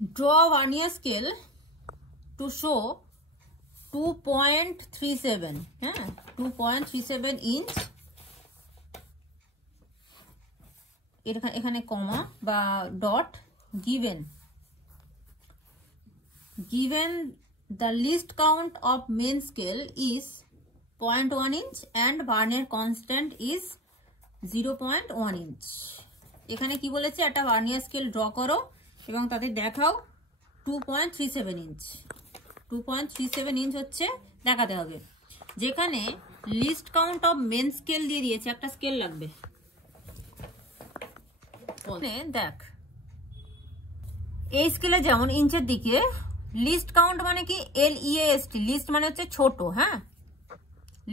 Draw vernier scale to show 2.37, 2.37 inch, এখানে কমা বা dot, given the least count of main scale is 0.1 inch and vernier constant is 0.1 inch. এখানে কি বলেছে, একটা vernier scale draw করো এবং তাদের দেখাও 2.37 ইঞ্চ। 2.37 ইঞ্চ হচ্ছে দেখাতে হবে। যেখানে least count of main scale দিয়ে দিয়েছে, একটা স্কেল লাগবে। দেখ এই স্কেলে যেমন ইঞ্চের দিকে লিস্ট কাউন্ট মানে কি, LEAST, লিস্ট মানে হচ্ছে ছোট, হ্যাঁ,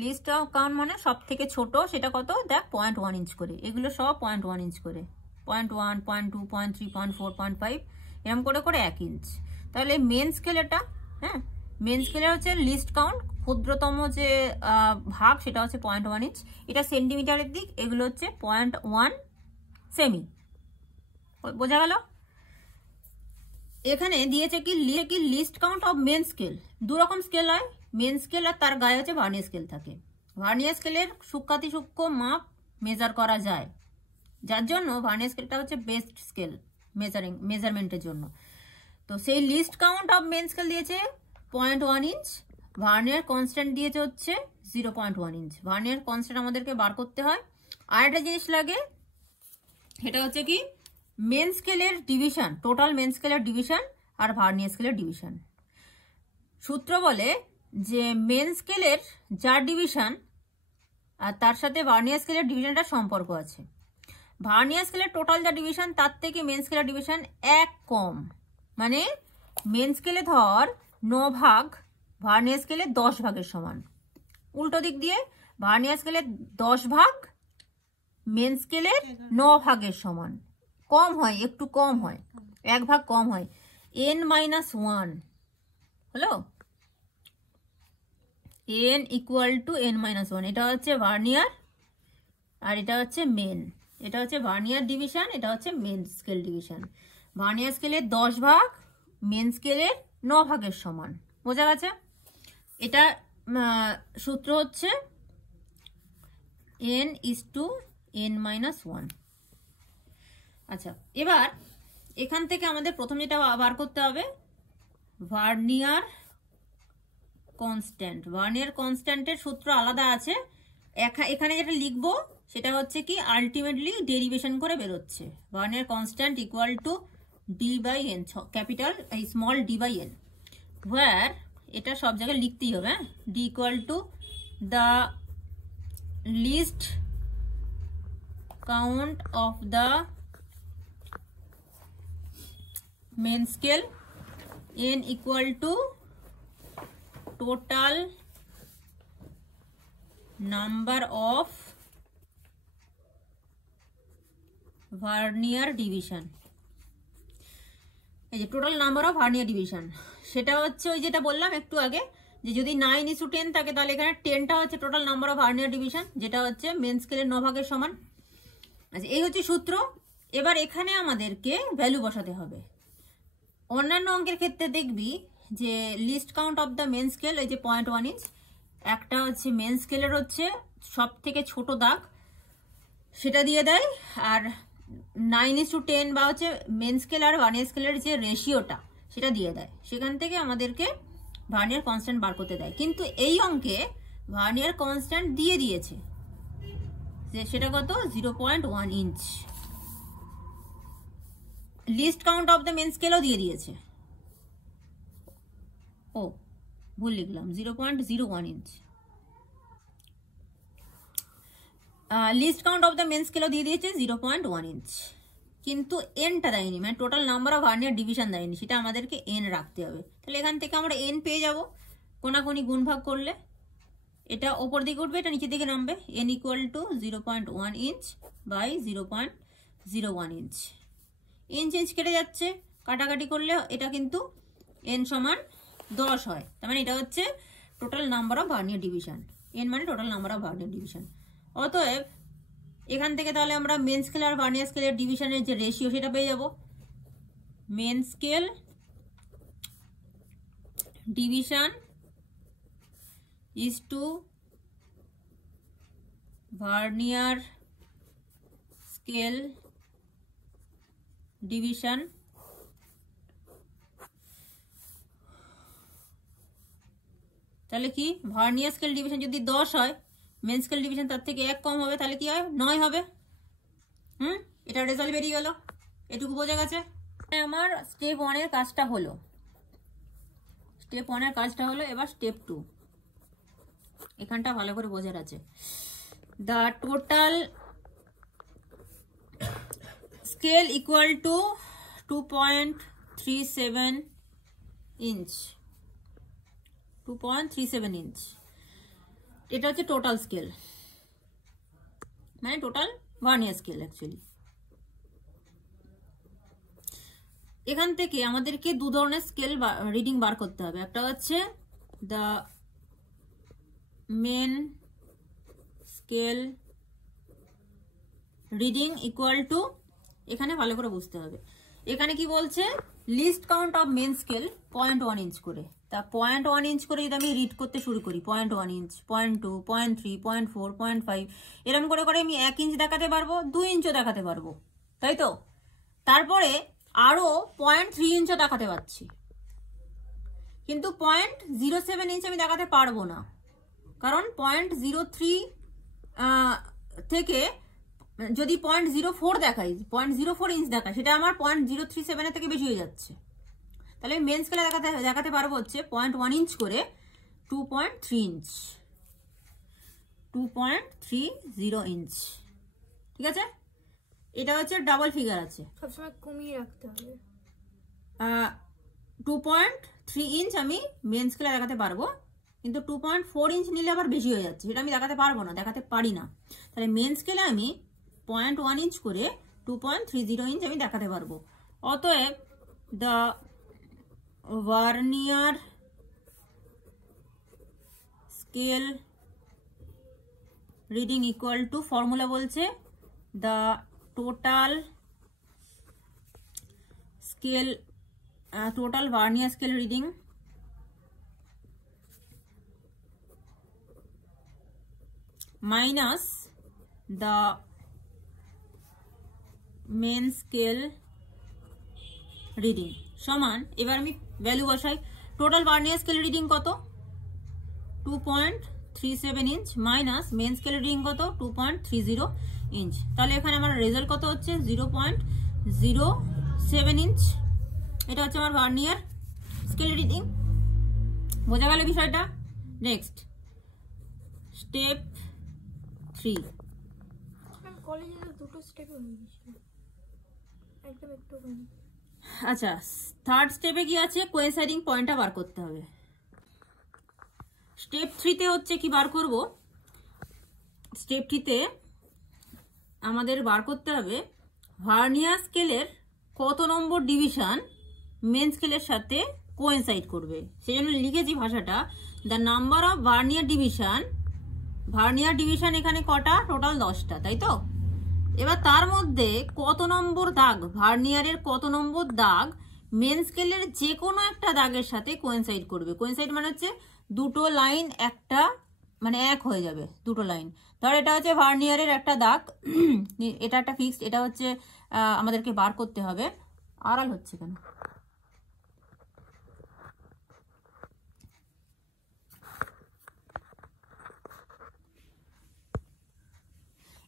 লিস্ট কাউন্ট মানে সব থেকে ছোট, সেটা কত দেখ 0.1 ইঞ্চ করে, এগুলো সব 0.1 ইঞ্চ করে, 0.1, 0.2, 0.3, 0.4, 0.5 এরকম করে করে 1 ইঞ্চ। তাহলে মেন স্কেল এটা, হ্যাঁ, মেন স্কেলের হচ্ছে লিস্ট কাউন্ট, ক্ষুদ্রতম যে ভাগ সেটা হচ্ছে 0.1 ইঞ্চ। এটা সেন্টিমিটারের দিক, এগুলো হচ্ছে 0.1 সেমি। বোঝা গেল? এখানে দিয়েছে কি least count of main scale. দু রকম স্কেল হয়, মেন স্কেল আর তার গায়ে হচ্ছে ভার্নিয়ার স্কেল থাকে। ভার্নিয়ার স্কেলের সূক্ষ্মাতি সূক্ষ্ম মাপ মেজার করা যায়, যার জন্য ভার্নিয়ার স্কেলটা হচ্ছে বেস্ট স্কেল মেজারমেন্টের জন্য। তো সেই least count of main scale দিয়েছে 0.1 ইঞ্চ, ভার্নিয়ার কনস্ট্যান্ট দিয়েছে হচ্ছে 0.1 ইঞ্চ। ভার্নিয়ার কনস্ট্যান্ট আমাদেরকে বার করতে হয়। আর একটা জিনিস লাগে, সেটা হচ্ছে কি মেন স্কেলের ডিভিশন, টোটাল মেন স্কেলের ডিভিশন আর ভার্নিয়ার স্কেলের ডিভিশন। সূত্র বলে যে মেন স্কেলের যার ডিভিশন আর তার সাথে ভার্নিয়ার স্কেলের ডিভিশনটা সম্পর্ক আছে। ভার্নিয়ার স্কেলের টোটাল যা ডিভিশন তার থেকে মেন স্কেলের ডিভিশন 1 কম, মানে মেন স্কেলে ধর 9 ভাগ, ভার্নিয়ার স্কেলে 10 ভাগের সমান। উল্টো দিক দিয়ে ভার্নিয়ার স্কেলে 10 ভাগ, মেন স্কেলের 9 ভাগের সমান। কম হয়, একটু কম হয়, 1 ভাগ কম হয়, n-1 হলো, n = n-1। এটা হচ্ছে ভার্নিয়ার আর এটা হচ্ছে মেন। এটা হচ্ছে ভার্নিয়ার ডিভিশন, এটা হচ্ছে মেন স্কেল ডিভিশন। ভার্নিয়ার স্কেলের 10 ভাগ, মেন স্কেলের 9 ভাগের সমান। বোঝা গেছে? এটা সূত্র হচ্ছে n/n-1। আচ্ছা, এবার এখান থেকে আমাদের প্রথম যেটা বার করতে হবে ভার্নিয়ার কনস্ট্যান্ট। ভার্নিয়ার কনস্ট্যান্টের সূত্র আলাদা আছে, এখানে যেটা লিখবো সেটা হচ্ছে কি আলটিমেটলি ডেরিভেশন করে বেরোচ্ছে। Vernier constant = d/n, capital small d/n, where এটা সব জায়গায় লিখতেই হবে, d = the least count of the main scale, n = total number of vernier division. এই যে total number of vernier division, সেটা হচ্ছে ওই যেটা বললাম একটু আগে, যে যদি 9:10 থাকে তাহলে এখানে 10টা হচ্ছে total number of vernier division, যেটা হচ্ছে মেন স্কেলের 9 ভাগের সমান। আচ্ছা, এই হচ্ছে সূত্র। এবার এখানে আমাদেরকে ভ্যালু বসাতে হবে। অন্যান্য অঙ্কের ক্ষেত্রে দেখবি যে least count of the main scale, এই যে 0.1 ইঞ্চ, একটা হচ্ছে মেন স্কেলের হচ্ছে সব থেকে ছোট দাগ, সেটা দিয়ে দেয়, আর 9:10 বা হচ্ছে মেন স্কেল আর ভার্নিয়ার স্কেলের যে রেশিওটা সেটা দিয়ে দেয়। সেখান থেকে আমাদেরকে ভার্নিয়ার কনস্ট্যান্ট বার করতে দেয়। কিন্তু এই অঙ্কে ভার্নিয়ার কনস্ট্যান্ট দিয়ে দিয়েছে যে সেটা কত 0.1 inch. Least count of the main স্কেলও দিয়ে দিয়েছে, ও ভুল লিখলাম, 0.01 inch. Least count of the main স্কেলও দিয়ে দিয়েছে 0.1 ইঞ্চ, কিন্তু এনটা দেয়নি, মানে total number of vernier division দেয়নি, সেটা আমাদেরকে এন রাখতে হবে। তাহলে এখান থেকে আমরা এন পেয়ে যাব কোনাকুনি গুণভাগ করলে। এটা ওপর দিকে উঠবে, এটা নিচের দিকে নামবে। n = 0.1 inch by 0.01 inch. Inch কেটে যাচ্ছে, কাটাকাটি করলে এটা কিন্তু n = 10 হয়। তার মানে এটা হচ্ছে total number of vernier division. n মানে total number of vernier division. অতএব এখান থেকে তাহলে আমরা মেন স্কেল আর ভার্নিয়ার স্কেলের ডিভিশনের যে রেশিও সেটা পেয়ে যাব। Main scale division is to vernier scale division তাহলে কি ভার্নিয়ার স্কেল ডিভিশন যদি 10 হয় মেন স্কেল ডিভিশন তার থেকে 1 কম হবে তাহলে কি হয় 9 হবে এটা রেজাল্ট বেরিয়ে গেল এটুকু বোঝা গেছে আমার স্টেপ 1 এর কাজটা হলো এবার স্টেপ 2 এখানটা ভালো করে বোঝার আছে the total scale equal to 2.37 inch 2.37 inch এটা হচ্ছে টোটাল স্কেল মানে টোটাল ভার্নিয়ার স্কেল অ্যাকচুয়ালি এখান থেকে আমাদেরকে দু ধরনের স্কেল রিডিং বার করতে হবে একটা হচ্ছে the main scale reading equal to এখানে ভালো করে বুঝতে হবে এখানে কি বলছে least count of main scale 0.1 inch করে তা 0.1 ইঞ্চ করে যদি আমি রিড করতে শুরু করি 0.1 ইঞ্চ 0.2 0.3 0.4 0.5 এরকম করে করে আমি 1 ইঞ্চ দেখাতে পারবো 2 ইঞ্চও দেখাতে পারবো তাই তো তারপরে আরো 0.3 ইঞ্চও দেখাতে পাচ্ছি কিন্তু 0.07 ইঞ্চ আমি দেখাতে পারবো না কারণ 0.03 থেকে যদি 0.04 দেখাই 0.04 ইঞ্চ দেখাই সেটা আমার 0.037 এর থেকে বেশি হয়ে যাচ্ছে তাহলে মেন স্কেলে দেখাতে পারবো হচ্ছে 0.1 ইঞ্চ করে 2.3 ইঞ্চ 2.30 ইঞ্চ ঠিক আছে এটা হচ্ছে ডাবল ফিগার আছে সবসময় কমিয়ে রাখতে হবে 2.3 ইঞ্চ আমি মেন স্কেলে দেখাতে পারবো কিন্তু 2.4 ইঞ্চ নিলে আবার বেশি হয়ে যাচ্ছে সেটা আমি দেখাতে পারবো না দেখাতে পারি না তাহলে মেন স্কেলে আমি 0.1 ইঞ্চ করে 2.30 ইঞ্চ আমি দেখাতে পারবো অতএব the vernier scale reading equal to formula বলছে the total scale total vernier scale reading minus the main scale reading সমান এবার আমি ভ্যালু বসাই টোটাল ভার্নিয়ার স্কেল রিডিং কত 2.37 inch minus main scale reading কত 2.30 ইঞ্চ তাহলে এখানে আমার রেজাল্ট কত হচ্ছে 0.07 ইঞ্চ এটা হচ্ছে আমার ভার্নিয়ার স্কেল রিডিং বোঝা গেল বিষয়টা নেক্সট স্টেপ 3 কলেজে দুটো স্টেপে হয়ে গেছে একদম একটু আচ্ছা থার্ড স্টেপে কি আছে কোইনসাইডিং পয়েন্টটা বার করতে হবে স্টেপ 3 তে হচ্ছে কি বার করব স্টেপ 3 তে আমাদের বার করতে হবে ভার্নিয়ার স্কেলের কত নম্বর ডিভিশন মেন স্কেলের সাথে কোইনসাইড করবে সেজন্য লিখেছি ভাষাটা the number of vernier division এখানে কটা টোটাল 10টা তাই তো এবার তার মধ্যে কত নম্বর দাগ ভার্নিয়ারের কত নম্বর দাগ মেন স্কেলের যে কোনো একটা দাগের সাথে কোইনসাইড করবে কোইনসাইড মানে হচ্ছে দুটো লাইন একটা মানে এক হয়ে যাবে দুটো লাইন ধর এটা হচ্ছে ভার্নিয়ারের একটা দাগ এটা একটা ফিক্সড এটা হচ্ছে আমাদেরকে বার করতে হবে আড়াল হচ্ছে কেন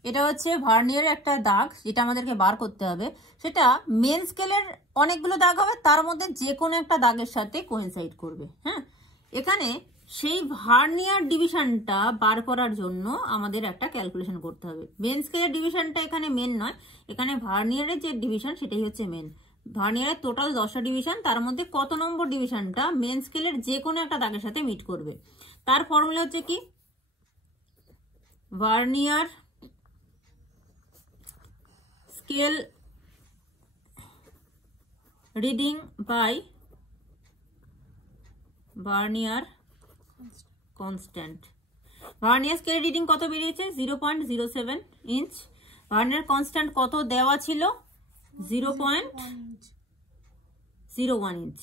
এটা হচ্ছে ভার্নিয়ারের একটা দাগ যেটা আমাদেরকে বার করতে হবে সেটা মেন স্কেলের অনেকগুলো দাগ হবে তার মধ্যে যে কোনো একটা দাগের সাথে কোইনসাইড করবে হ্যাঁ এখানে সেই ভার্নিয়ার ডিভিশনটা বার করার জন্য আমাদের একটা ক্যালকুলেশন করতে হবে মেন স্কেলের ডিভিশনটা এখানে মেন নয় এখানে ভার্নিয়ারের যে ডিভিশন সেটাই হচ্ছে মেন ভার্নিয়ারের টোটাল 10টা ডিভিশন তার মধ্যে কত নম্বর ডিভিশনটা মেন স্কেলের যে কোনো একটা দাগের সাথে মিট করবে তার ফর্মুলা হচ্ছে কি vernier scale reading by vernier constant vernier scale reading কত বেরিয়েছে 0.07 ইঞ্চ ভার্নিয়ার কনস্ট্যান্ট কত দেওয়া ছিল 0.01 ইঞ্চ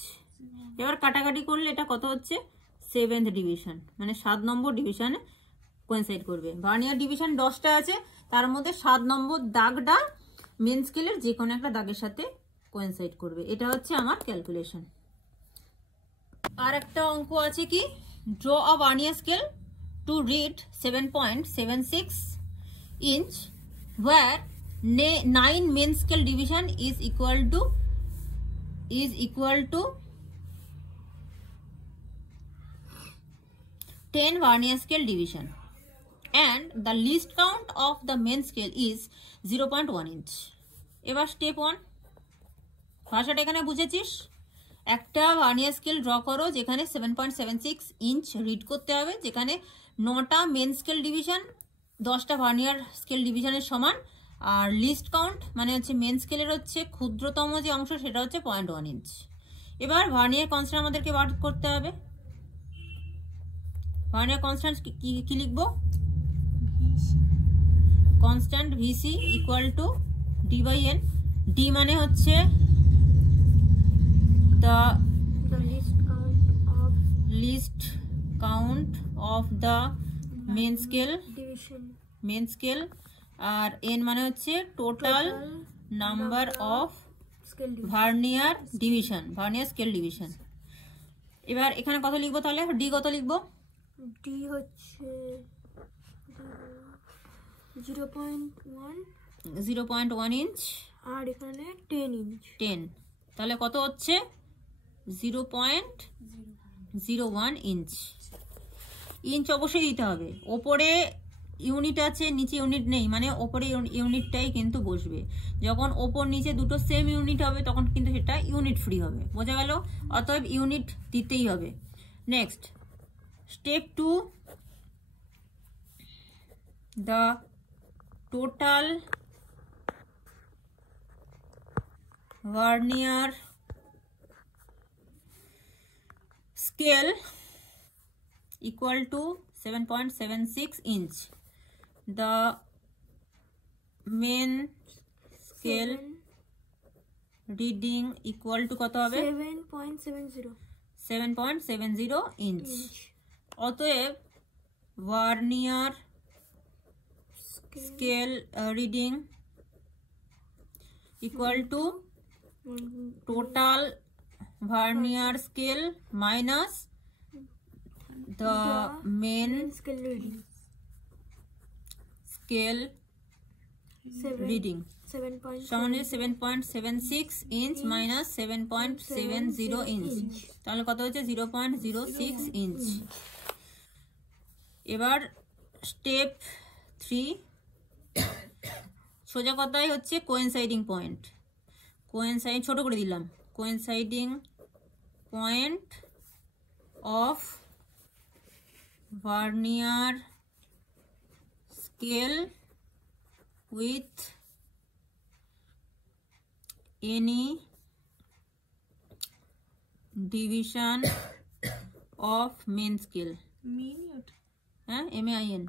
এবার কাটাকাটি করলে এটা কত হচ্ছে 7th ডিভিশন, মানে 7 নম্বর ডিভিশনে কোয়েনসাইড করবে। ভার্নিয়ার ডিভিশন 10টা আছে, তার মধ্যে 7 নম্বর দাগটা মেন স্কেলের যে কোনো একটা দাগের সাথে কোয়েনসাইড করবে। এটা হচ্ছে আমার ক্যালকুলেশন। আর একটা অঙ্ক আছে কি, draw a vernier scale to read 7.76 inch where 9 main scale division is equal to 10 vernier scale division and the least count of the main scale is 0.1 inch. এবার স্টেপ 1, ভাষাটা এখানে বুঝেছিস। একটা ভার্নিয়ার স্কেল ড্র করো যেখানে 7.76 inch read করতে হবে, যেখানে 9টা মেন স্কেল ডিভিশন 10টা ভার্নিয়ার স্কেল ডিভিশনের সমান, আর লিস্ট কাউন্ট মানে হচ্ছে মেন স্কেলের হচ্ছে ক্ষুদ্রতম যে অংশ সেটা হচ্ছে 0.1 ইঞ্চ। এবার ভার্নিয়ার কনস্ট্যান্ট আমাদেরকে বার করতে হবে। ভার্নিয়ার কনস্ট্যান্ট কি লিখবো? Constant VC equal to D by N. D মানে হচ্ছে the least count of the main scale R n মানে হচ্ছে total number of vernier scale division। এবার এখানে কত লিখবো তাহলে? ডি কত লিখবো? ডি হচ্ছে 0.1 ইঞ্চ আর এখানে 10 ইঞ্চ। 10, তাহলে কত হচ্ছে 0.01 ইঞ্চ। ইঞ্চ অবশ্যই দিতে হবে, ওপরে ইউনিট আছে নিচে ইউনিট নেই, মানে ওপরে ইউনিটটাই কিন্তু বসবে। যখন ওপর নিচে দুটো সেম ইউনিট হবে তখন কিন্তু সেটা ইউনিট ফ্রি হবে, বোঝা গেল? অতএব ইউনিট দিতেই হবে। Next step 2, the total vernier scale equal to 7.76 inch. The main scale reading equal to কত হবে? 7.70 inch. অতএব vernier scale reading equal to total vernier scale minus the main scale reading সমান 7.76 inch minus 7.70 inch, তাহলে কত হচ্ছে 0.06 inch। এবার step 3, সোজা কথাই হচ্ছে কোয়েনসাইডিং পয়েন্ট। কোয়েনসাইড ছোট করে দিলাম, coinciding point of vernier scale with any division of main scale, হ্যাঁ MAIN,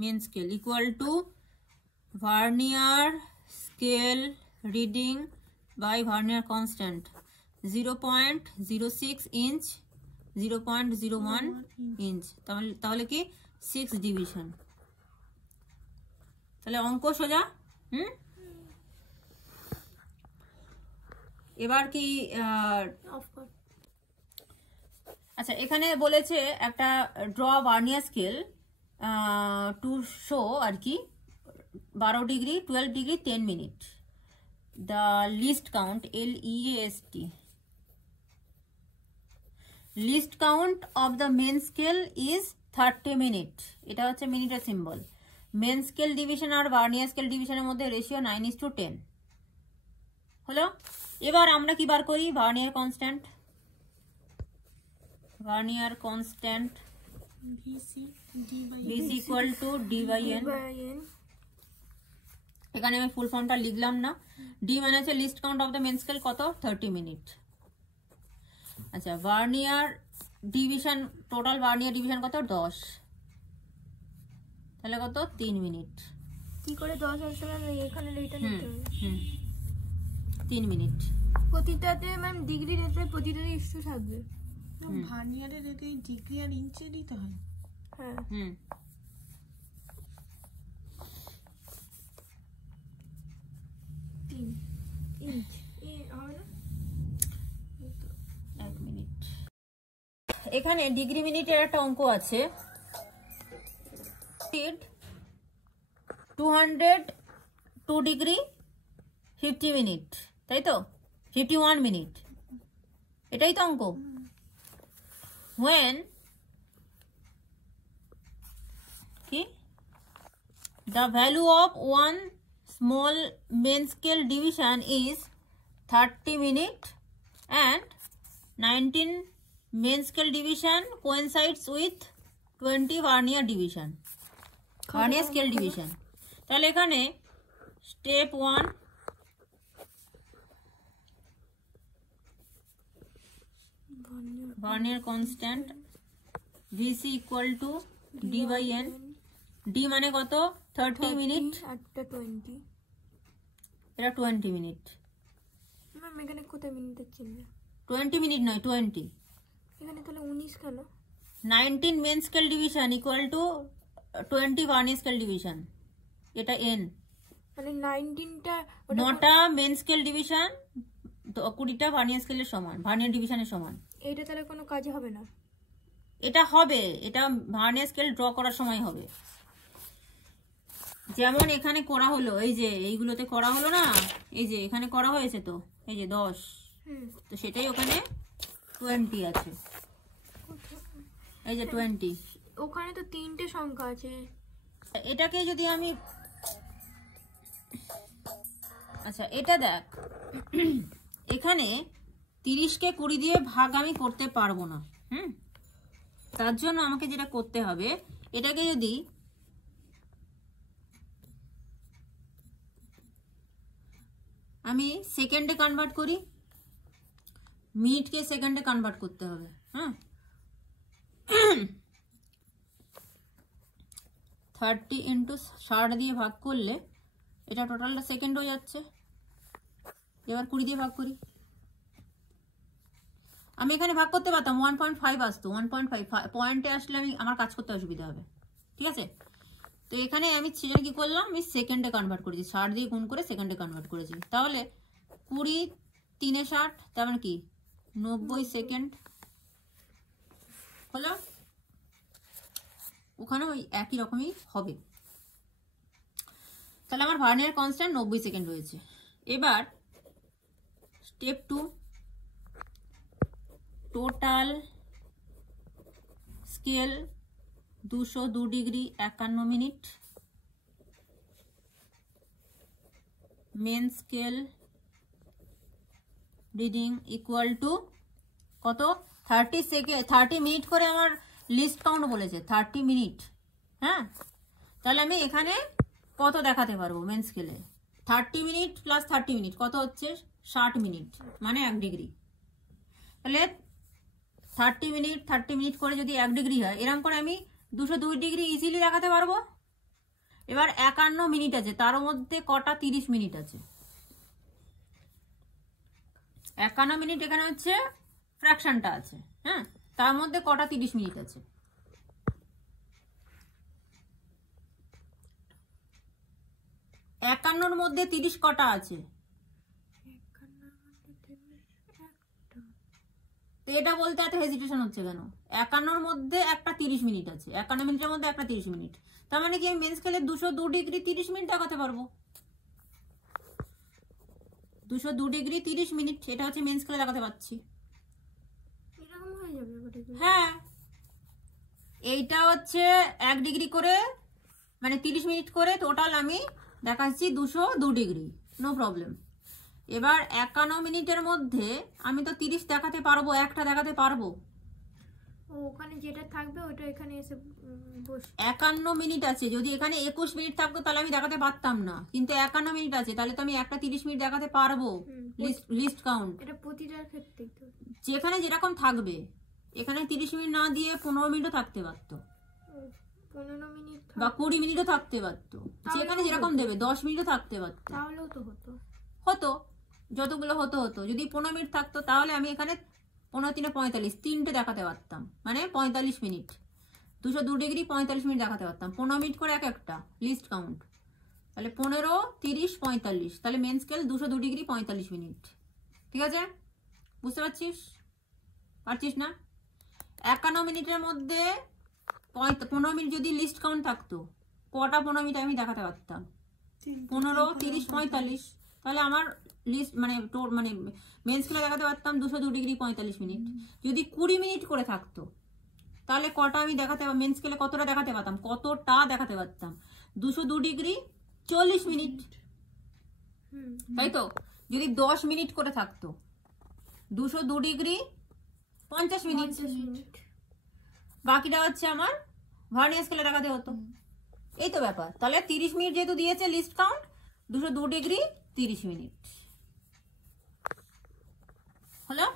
main scale equal to vernier scale reading by vernier constant 0.06 inch 0.01 inch, তাহলে কি 6 ডিভিশন। তাহলে অঙ্ক সোজা। এবার কি আচ্ছা, এখানে বলেছে একটা draw vernier scale to show আর কি 12 degree 12 degree 10 minute. The least count LEAST least count of the main scale is 30 minute. এটা হচ্ছে মিনিটের সিম্বল। মেন স্কেল ডিভিশন আর ভার্নিয়ার স্কেল ডিভিশনের মধ্যে রেশিও 9:10 হলো। এবার আমরা কি বার করি? Vernier constant. Vernier constant VC equal to D by N. এখানে আমি ফুল ফর্মটা লিখলাম না। ডি মানে হচ্ছে least count of the main scale কত? 30 মিনিট। আচ্ছা, vernier division, total vernier division কত? 10, তাহলে কত? 3 মিনিট। কি করে 10 আসলে এখানে এইটা নিতে হবে। 3 মিনিট। প্রতিটাতে ম্যাম ডিগ্রি রেটে প্রতিটাতে ইস্যু থাকবে। ভার্নিয়ারের রেটে ডিগ্রি আর ইঞ্চে দিতে হয়। হ্যাঁ হুম 3 ইঞ্চ হবে না? 1 মিনিট। এখানে ডিগ্রি মিনিটের একটা অঙ্ক আছে। 202 ডিগ্রি 50 মিনিট, তাই তো? 51 মিনিট, এটাই তো অঙ্ক। when কি the value of one small main scale division is 30 minute and 19 main scale division coincides with 20 vernier division, vernier scale division। তাহলে এখানে step 1 vernier constant VC equal to D by N। D মানে কত? 30 minute, একটা 20। এটা 20 minute. Ma'am এখানে কোথায় মিনিটের চিহ্ন? 20 মিনিট নয় 20। এখানে তাহলে 19 কেন? 19 main scale division equal to 20 vernier scale division, এটা N। মানে 19টা 9টা মেন স্কেল ডিভিশন 20টা ভার্নিয়ার স্কেলের সমান, ভার্নিয়ার ডিভিশনের সমান। এইটা তাহলে কোনো কাজ হবে না? এটা হবে, এটা ভার্নিয়ার স্কেল ড্র করার সময় হবে। যেমন এখানে করা হলো, এই যে এইগুলোতে করা হলো না, এই যে এখানে করা হয়েছে তো, এই যে 10, তো সেটাই ওখানে 20 আছে, এই যে 20। ওখানে তো 3টে সংখ্যা আছে। এটাকে যদি আমি, আচ্ছা এটা দেখ, এখানে 30কে 20 দিয়ে ভাগ আমি করতে পারবো না। তার জন্য আমাকে যেটা করতে হবে, এটাকে যদি আমি সেকেন্ডে কনভার্ট করি, মিনিটকে সেকেন্ডে কনভার্ট করতে হবে। 30 ইন্টু 60 দিয়ে ভাগ করলে এটা টোটালটা সেকেন্ড হয়ে যাচ্ছে। এবার 20 দিয়ে ভাগ করি, আমি এখানে ভাগ করতে পারতাম 1.5 আসতো, 1.5 পয়েন্টে আসলে আমার কাজ করতে অসুবিধা হবে, ঠিক আছে? তো এখানে আমি সেটা কি করলাম, আমি সেকেন্ডে কনভার্ট করেছি, 60 দিয়ে গুণ করে সেকেন্ডে কনভার্ট করেছি। তাহলে 20 3 এ 60, তার মানে কি 90 সেকেন্ড হলো। ওখানে ওই একই রকমই হবে। তাহলে আমার ভার্নিয়ার কনস্ট্যান্ট 90 সেকেন্ড হয়েছে। এবার step 2, total scale 202 degree 51 minute, main scale reading equal to কত? 30 মিনিট করে আমার লিস্ট কাউন্ট বলেছে, 30 মিনিট। হ্যাঁ, তাহলে আমি এখানে কত দেখাতে পারবো মেন স্কেলে? 30 মিনিট প্লাস 30 মিনিট কত হচ্ছে? 60 মিনিট, মানে 1 ডিগ্রি। তাহলে 30 মিনিট করে যদি 1 ডিগ্রি হয়, এরকম করে আমি 202 ডিগ্রি ইজিলি দেখাতে পারবো। এবার 51 মিনিট আছে, তার মধ্যে কটা 30 মিনিট আছে? 51 মিনিট এখানে হচ্ছে ফ্র্যাকশনটা আছে, হ্যাঁ, তার মধ্যে কটা 30 মিনিট আছে? 51 মধ্যে 30 কটা আছে? তো এটা বলতে এত হেজিটেশন হচ্ছে কেন? 51 মধ্যে একটা 30 মিনিট আছে, 51 মিনিটের মধ্যে একটা 30 মিনিট, তার মানে কি আমি মেন স্কেলে 202 ডিগ্রি 30 মিনিট দেখাতে পারবো। 202 ডিগ্রি 30 মিনিট, এটা হচ্ছে মেন স্কেলে দেখাতে পাচ্ছি। হ্যাঁ, এইটা হচ্ছে 1 ডিগ্রি করে, মানে 30 মিনিট করে টোটাল আমি দেখাচ্ছি 202 ডিগ্রি, নো প্রবলেম। এবার 51 মিনিটের মধ্যে আমি তো 30 দেখাতে পারবো, একটা দেখাতে পারবো। ওখানে যেটা থাকবে ওটা এখানে এসে বসে। 51 মিনিট আছে, যদি এখানে 21 মিনিট থাকতো তাহলে আমি দেখাতে পারতাম না, কিন্তু 51 মিনিট আছে, তাহলে তো আমি একটা 30 মিনিট দেখাতে পারবো। লিস্ট কাউন্ট এটা প্রতিটার ক্ষেত্রেই তো, যেখানে যেরকম থাকবে। এখানে 30 মিনিট না দিয়ে 15 মিনিটও থাকতে পারতো, 15 মিনিট বা 20 মিনিটও থাকতে পারতো, যেখানে যেরকম দেবে 10 মিনিটও থাকতে পারতো, তাহলেও তো হতো। হতো। যতগুলো হতো হতো, যদি 15 মিনিট থাকতো তাহলে আমি এখানে 15 3 45 তিনটে দেখাতে পারতাম, মানে 45 মিনিট, 202 ডিগ্রি 45 মিনিট দেখাতে পারতাম, 15 মিনিট করে এক একটা লিস্ট কাউন্ট, তাহলে 15 30 45, তাহলে মেন স্কেল 202 ডিগ্রি 45 মিনিট। ঠিক আছে, বুঝতে পারছিস না? 51 মিনিটের মধ্যে 15 মিনিট যদি লিস্ট কাউন্ট থাকতো, কটা 15 মিনিট আমি দেখাতে পারতাম? 15 30 45, তাহলে আমার লিস্ট মানে মেন স্কেলে দেখাতে পারতাম 202 ডিগ্রি 45 মিনিট। যদি 20 মিনিট করে থাকতো তাহলে কটা আমি দেখাতে, মেন স্কেলে কতটা দেখাতে পারতাম? 202 ডিগ্রি 40 মিনিট, তাই তো? যদি 10 মিনিট করে থাকতো 202 ডিগ্রি 50 মিনিট, বাকিটা হচ্ছে আমার ভার্নিয়ার স্কেলে দেখাতে হতো। এই তো ব্যাপার। তাহলে 30 মিনিট যেহেতু দিয়েছে লিস্ট কাউন্ট, 202 ডিগ্রি 30 মিনিট হলো।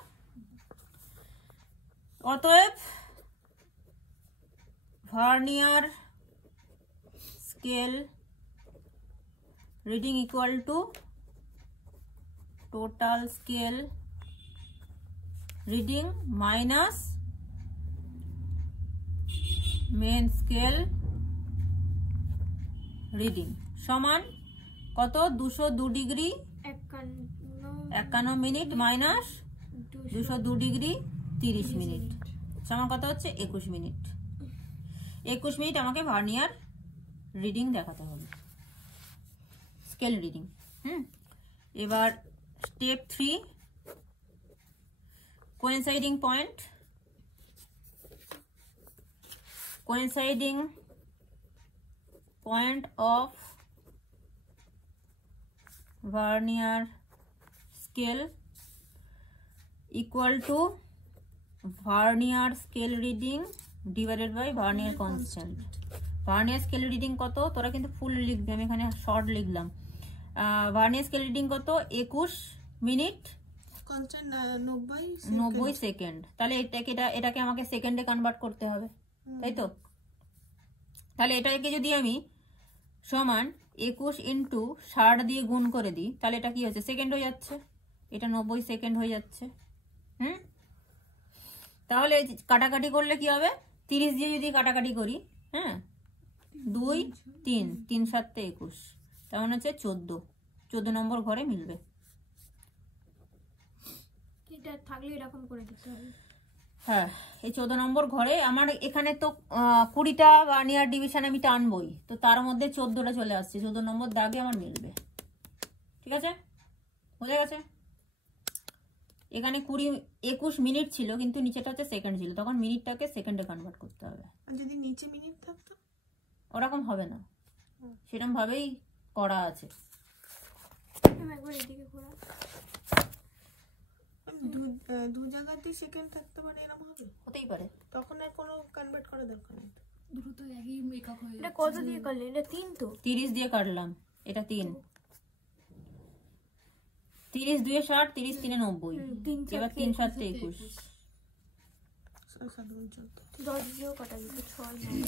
অতএব vernier scale reading equal to total scale reading minus main scale reading সমান কত? 202 degree 51 minute minus 202 degree 30 minute সমান কত হচ্ছে? 21 মিনিট। 21 মিনিট আমাকে ভার্নিয়ার রিডিং দেখাতে হবে, স্কেল রিডিং। এবার step 3, coinciding point. coinciding point of vernier scale equal to vernier scale reading divided by vernier constant. Vernier scale reading কত? তোরা কিন্তু ফুল লিখবি, আমি এখানে শর্ট লিখলাম। ভার্নিয়ার স্কেল রিডিং কত? 21 মিনিট কনস্ট্যান্ট 90 সেকেন্ড। তাহলে এটাকে আমাকে সেকেন্ডে কনভার্ট করতে হবে, তাই তো? তাহলে এটাকে যদি আমি সমান 21 ইন্টু 60 দিয়ে গুণ করে দিই, তাহলে এটা কি হচ্ছে? সেকেন্ড হয়ে যাচ্ছে, এটা 90 সেকেন্ড হয়ে যাচ্ছে। তাহলে কাটাকাটি করলে কি হবে? 30 দিয়ে যদি কাটাকাটি করি, 2 3 3 7 21, তেমন হচ্ছে 14 নম্বর ঘরে মিলবে। এটা থাকলে এরকম করে দিতে হবে। হ্যাঁ, এই 14 নম্বর ঘরে আমার এখানে তো 20টা ভার্নিয়ার ডিভিশন আমি টানবই, তো তার মধ্যে 14টা চলে আসছে, 14 নম্বর দাগে আমার মিলবে। ঠিক আছে, বোঝা গেছে? এখানে 21 মিনিট ছিল, কিন্তু নিচেটা হচ্ছে সেকেন্ড ছিল, তখন মিনিটটাকে সেকেন্ডে কনভার্ট করতে হবে। যদি নিচে মিনিট থাকতো ওরকম হবে না, সেরকম ভাবেই করা আছে। একবার এদিকে ঘোরা, দু জায়গাতেই সেকেন্ড থাকতে পারে, এরকম হবে? হতেই পারে। তখন আর কোনো কনভার্ট করা দরকার নেই। দুটো তো একই মেকআপ হয়ে এটা কত দিয়ে করলে? এটা 3 তো? 30 দিয়ে কাটলাম, এটা 3। 30 2 60, 30 3 90, এবার 3 7 21। 10 দিয়েও কাটা যেত, 6 9।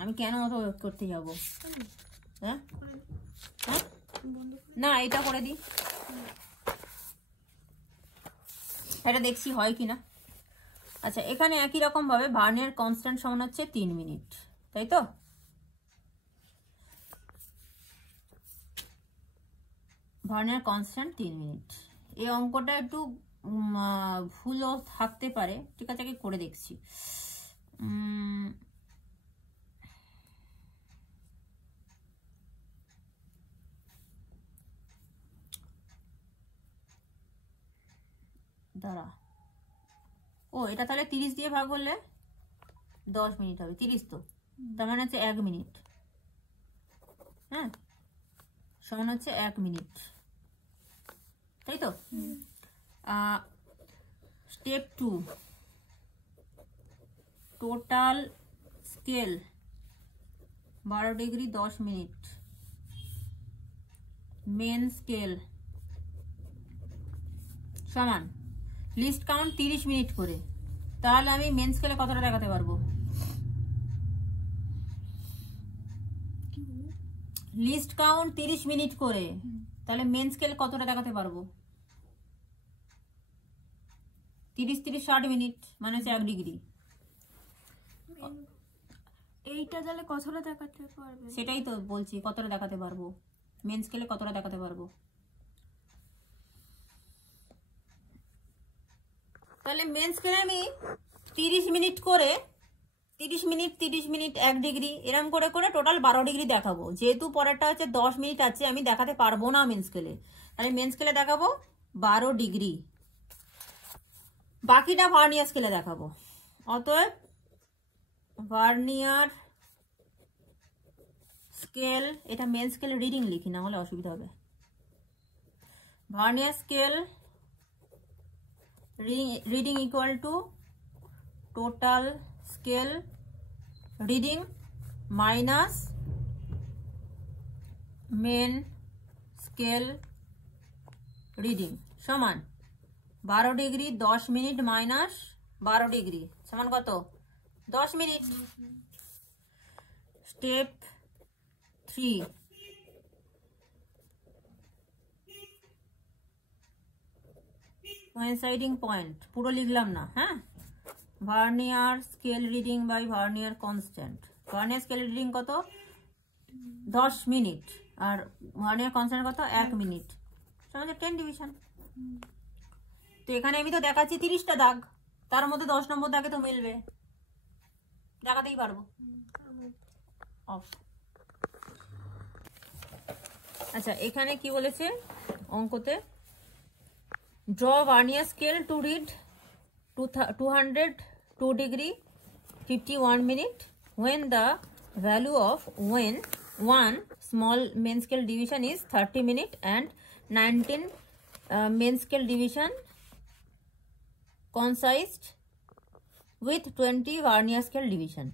আমি কেন অত করতে যাব? হ্যাঁ, না এটা করে দিই, এটা দেখছি হয় কিনা। আচ্ছা, এখানে একই রকম ভাবে ভার্নিয়ার কনস্ট্যান্ট সমান হচ্ছে 3 মিনিট, তাই তো? Vernier constant 3 minute. এই অঙ্কটা একটু ভুলও থাকতে পারে, ঠিক আছে, আগে করে দেখছি। দাঁড়া, ও এটা তাহলে 30 দিয়ে ভাগ হলে 10 মিনিট হবে, 30 তো, তার মানে হচ্ছে 1 মিনিট। হ্যাঁ, সমান হচ্ছে 1 মিনিট, তাই তো? Step 2, total scale 12 degree 10 minute, main scale সমান লিস্ট কাউন্ট 30 মিনিট করে। তাহলে আমি মেন স্কেলে কতটা দেখাতে পারবো? লিস্ট কাউন্ট 30 মিনিট করে, তাহলে মেন স্কেল কতটা দেখাতে পারবো? 30-30-60 মিনিট মানে হচ্ছে 1 ডিগ্রি। এইটা তাহলে কতটা দেখাতে পারবে? সেটাই তো বলছি, কতটা দেখাতে পারবো, মেন স্কেলে কতটা দেখাতে পারবো। তাহলে মেন স্কেলে আমি 30 মিনিট করে 30 মিনিট 30 মিনিট 1 ডিগ্রি এরম করে করে টোটাল 12 ডিগ্রি দেখাবো। যেহেতু পরেরটা হচ্ছে 10 মিনিট আছে, আমি দেখাতে পারবো না মেন স্কেলে, তাহলে মেন স্কেলে দেখাবো 12 ডিগ্রি, বাকিটা ভার্নিয়ার স্কেলে দেখাবো। অতএব ভার্নিয়ার স্কেল, এটা মেন স্কেল রিডিং লিখি, না হলে অসুবিধা হবে। Vernier scale reading equal to total scale reading minus main scale reading সমান 12 ডিগ্রি 10 মিনিট মাইনাস 12 ডিগ্রি সমান কত? 10 মিনিট। স্টেপ 3, কোইনসাইডিং পয়েন্ট পুরো লিখলাম না, হ্যাঁ। Vernier scale reading by vernier constant. Vernier scale reading কত? 10 মিনিট, আর ভার্নিয়ার কনস্ট্যান্ট কত? 1 minute, সমান 10 ডিভিশন। তো এখানে আমি তো দেখাচ্ছি 30টা দাগ, তার মধ্যে 10 নম্বর দাগে তো মিলবে, দেখাতেই পারবো। অফ। আচ্ছা, এখানে কি বলেছে অঙ্কতে? Draw vernier scale to read 202 degree 51 minute when the value of when one small main scale division is 30 minute and 19 main scale division coincided with 20 vernier scale division.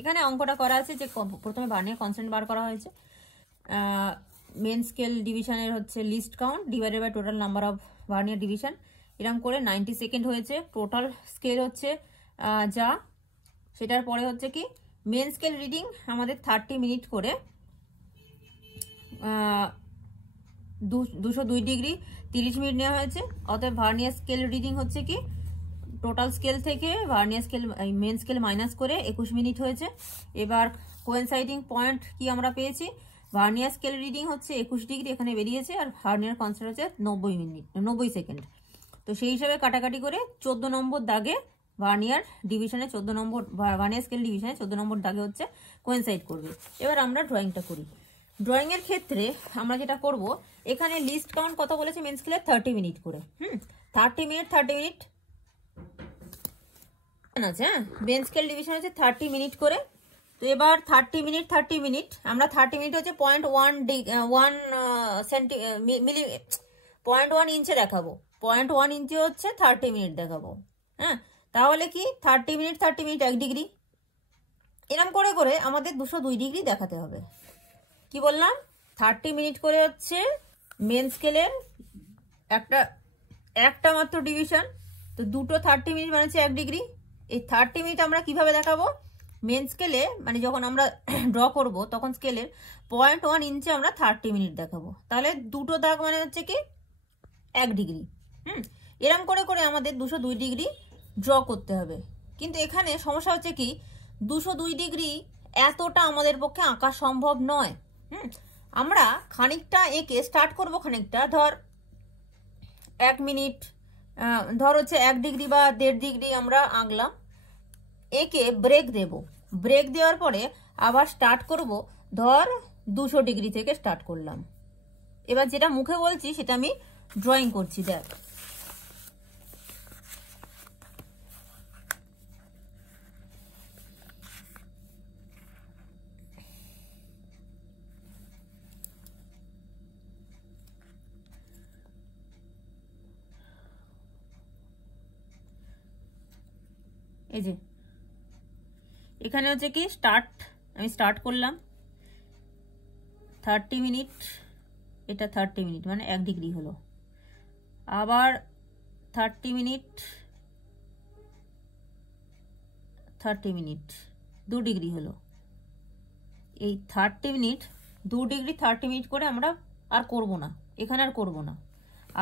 এখানে অঙ্কটা করা আছে যে প্রথমে ভার্নিয়ার কনস্ট্যান্ট বার করা হয়েছে, মেন স্কেল ডিভিশনের হচ্ছে least count divided by total number of vernier division, এরকম করে 90 সেকেন্ড হয়েছে। টোটাল স্কেল হচ্ছে যা, সেটার পরে হচ্ছে কি মেন স্কেল রিডিং আমাদের 30 মিনিট করে 202 ডিগ্রি 30 মিনিট নেওয়া হয়েছে। অতএব ভার্নিয়ার স্কেল রিডিং হচ্ছে কি টোটাল স্কেল থেকে vernier scale main scale minus করে 21 মিনিট হয়েছে। এবার কোইনসাইডিং পয়েন্ট কি আমরা পেয়েছি? ভার্নিয়ার স্কেল রিডিং হচ্ছে 21 ডিগ্রি এখানে বেরিয়েছে, আর ভার্নিয়ার কনস্ট্যান্ট হচ্ছে 90 মিনিট 90 সেকেন্ড। তো সেই হিসাবে কাটাকাটি করে 14 নম্বর দাগে ভার্নিয়ার ডিভিশনে 14 নম্বর ভার্নিয়ার স্কেল ডিভিশনে 14 নম্বর দাগে হচ্ছে কোইনসাইড করবে। এবার আমরা ড্রয়িংটা করি। ড্রয়িংয়ের ক্ষেত্রে আমরা যেটা করব, এখানে লিস্ট কাউন্ট কত বলেছে মেন স্কেলে? 30 মিনিট করে। 30 মিনিট আছে, হ্যাঁ। মেন স্কেল ডিভিশন হচ্ছে 30 মিনিট করে। তো এবার 30 মিনিট আমরা 30 মিনিট হচ্ছে 0.1 ইঞ্চে দেখাবো। 0.1 ইঞ্চে হচ্ছে 30 মিনিট দেখাবো, হ্যাঁ। তাহলে কি 30 মিনিট 1 ডিগ্রি, এরকম করে করে আমাদের 202 ডিগ্রি দেখাতে হবে। কি বললাম? 30 মিনিট করে হচ্ছে মেন স্কেলের একটা মাত্র ডিভিশন, তো দুটো 30 মিনিট মানে হচ্ছে 1 ডিগ্রি। এই 30 মিনিট আমরা কিভাবে দেখাবো? মেন স্কেলে মানে যখন আমরা ড্র করব তখন স্কেলের 0.1 ইঞ্চে আমরা 30 মিনিট দেখাবো। তাহলে দুটো দাগ মানে হচ্ছে কি 1 ডিগ্রি। এরম করে করে আমাদের 202 ডিগ্রি ড্র করতে হবে। কিন্তু এখানে সমস্যা হচ্ছে কি 202 ডিগ্রি এতটা আমাদের পক্ষে আঁকা সম্ভব নয়। আমরা খানিকটা এঁকে স্টার্ট করব, খানিকটা ধর 1 মিনিট, ধর হচ্ছে 1 ডিগ্রি বা 1.5 ডিগ্রি আমরা আঁকলাম, এঁকে ব্রেক দেব। ব্রেক দেওয়ার পরে আবার স্টার্ট করব, ধর 200 ডিগ্রি থেকে স্টার্ট করলাম। এবার যেটা মুখে বলছি সেটা আমি ড্রয়িং করছি, দেখ। এই যে এখানে হচ্ছে কি আমি স্টার্ট করলাম 30 মিনিট, এটা 30 মিনিট মানে 1 ডিগ্রি হলো। আবার 30 মিনিট 2 ডিগ্রি হলো। এই 30 মিনিট 2 ডিগ্রি 30 মিনিট করে আমরা আর করব না, এখানে আর করবো না,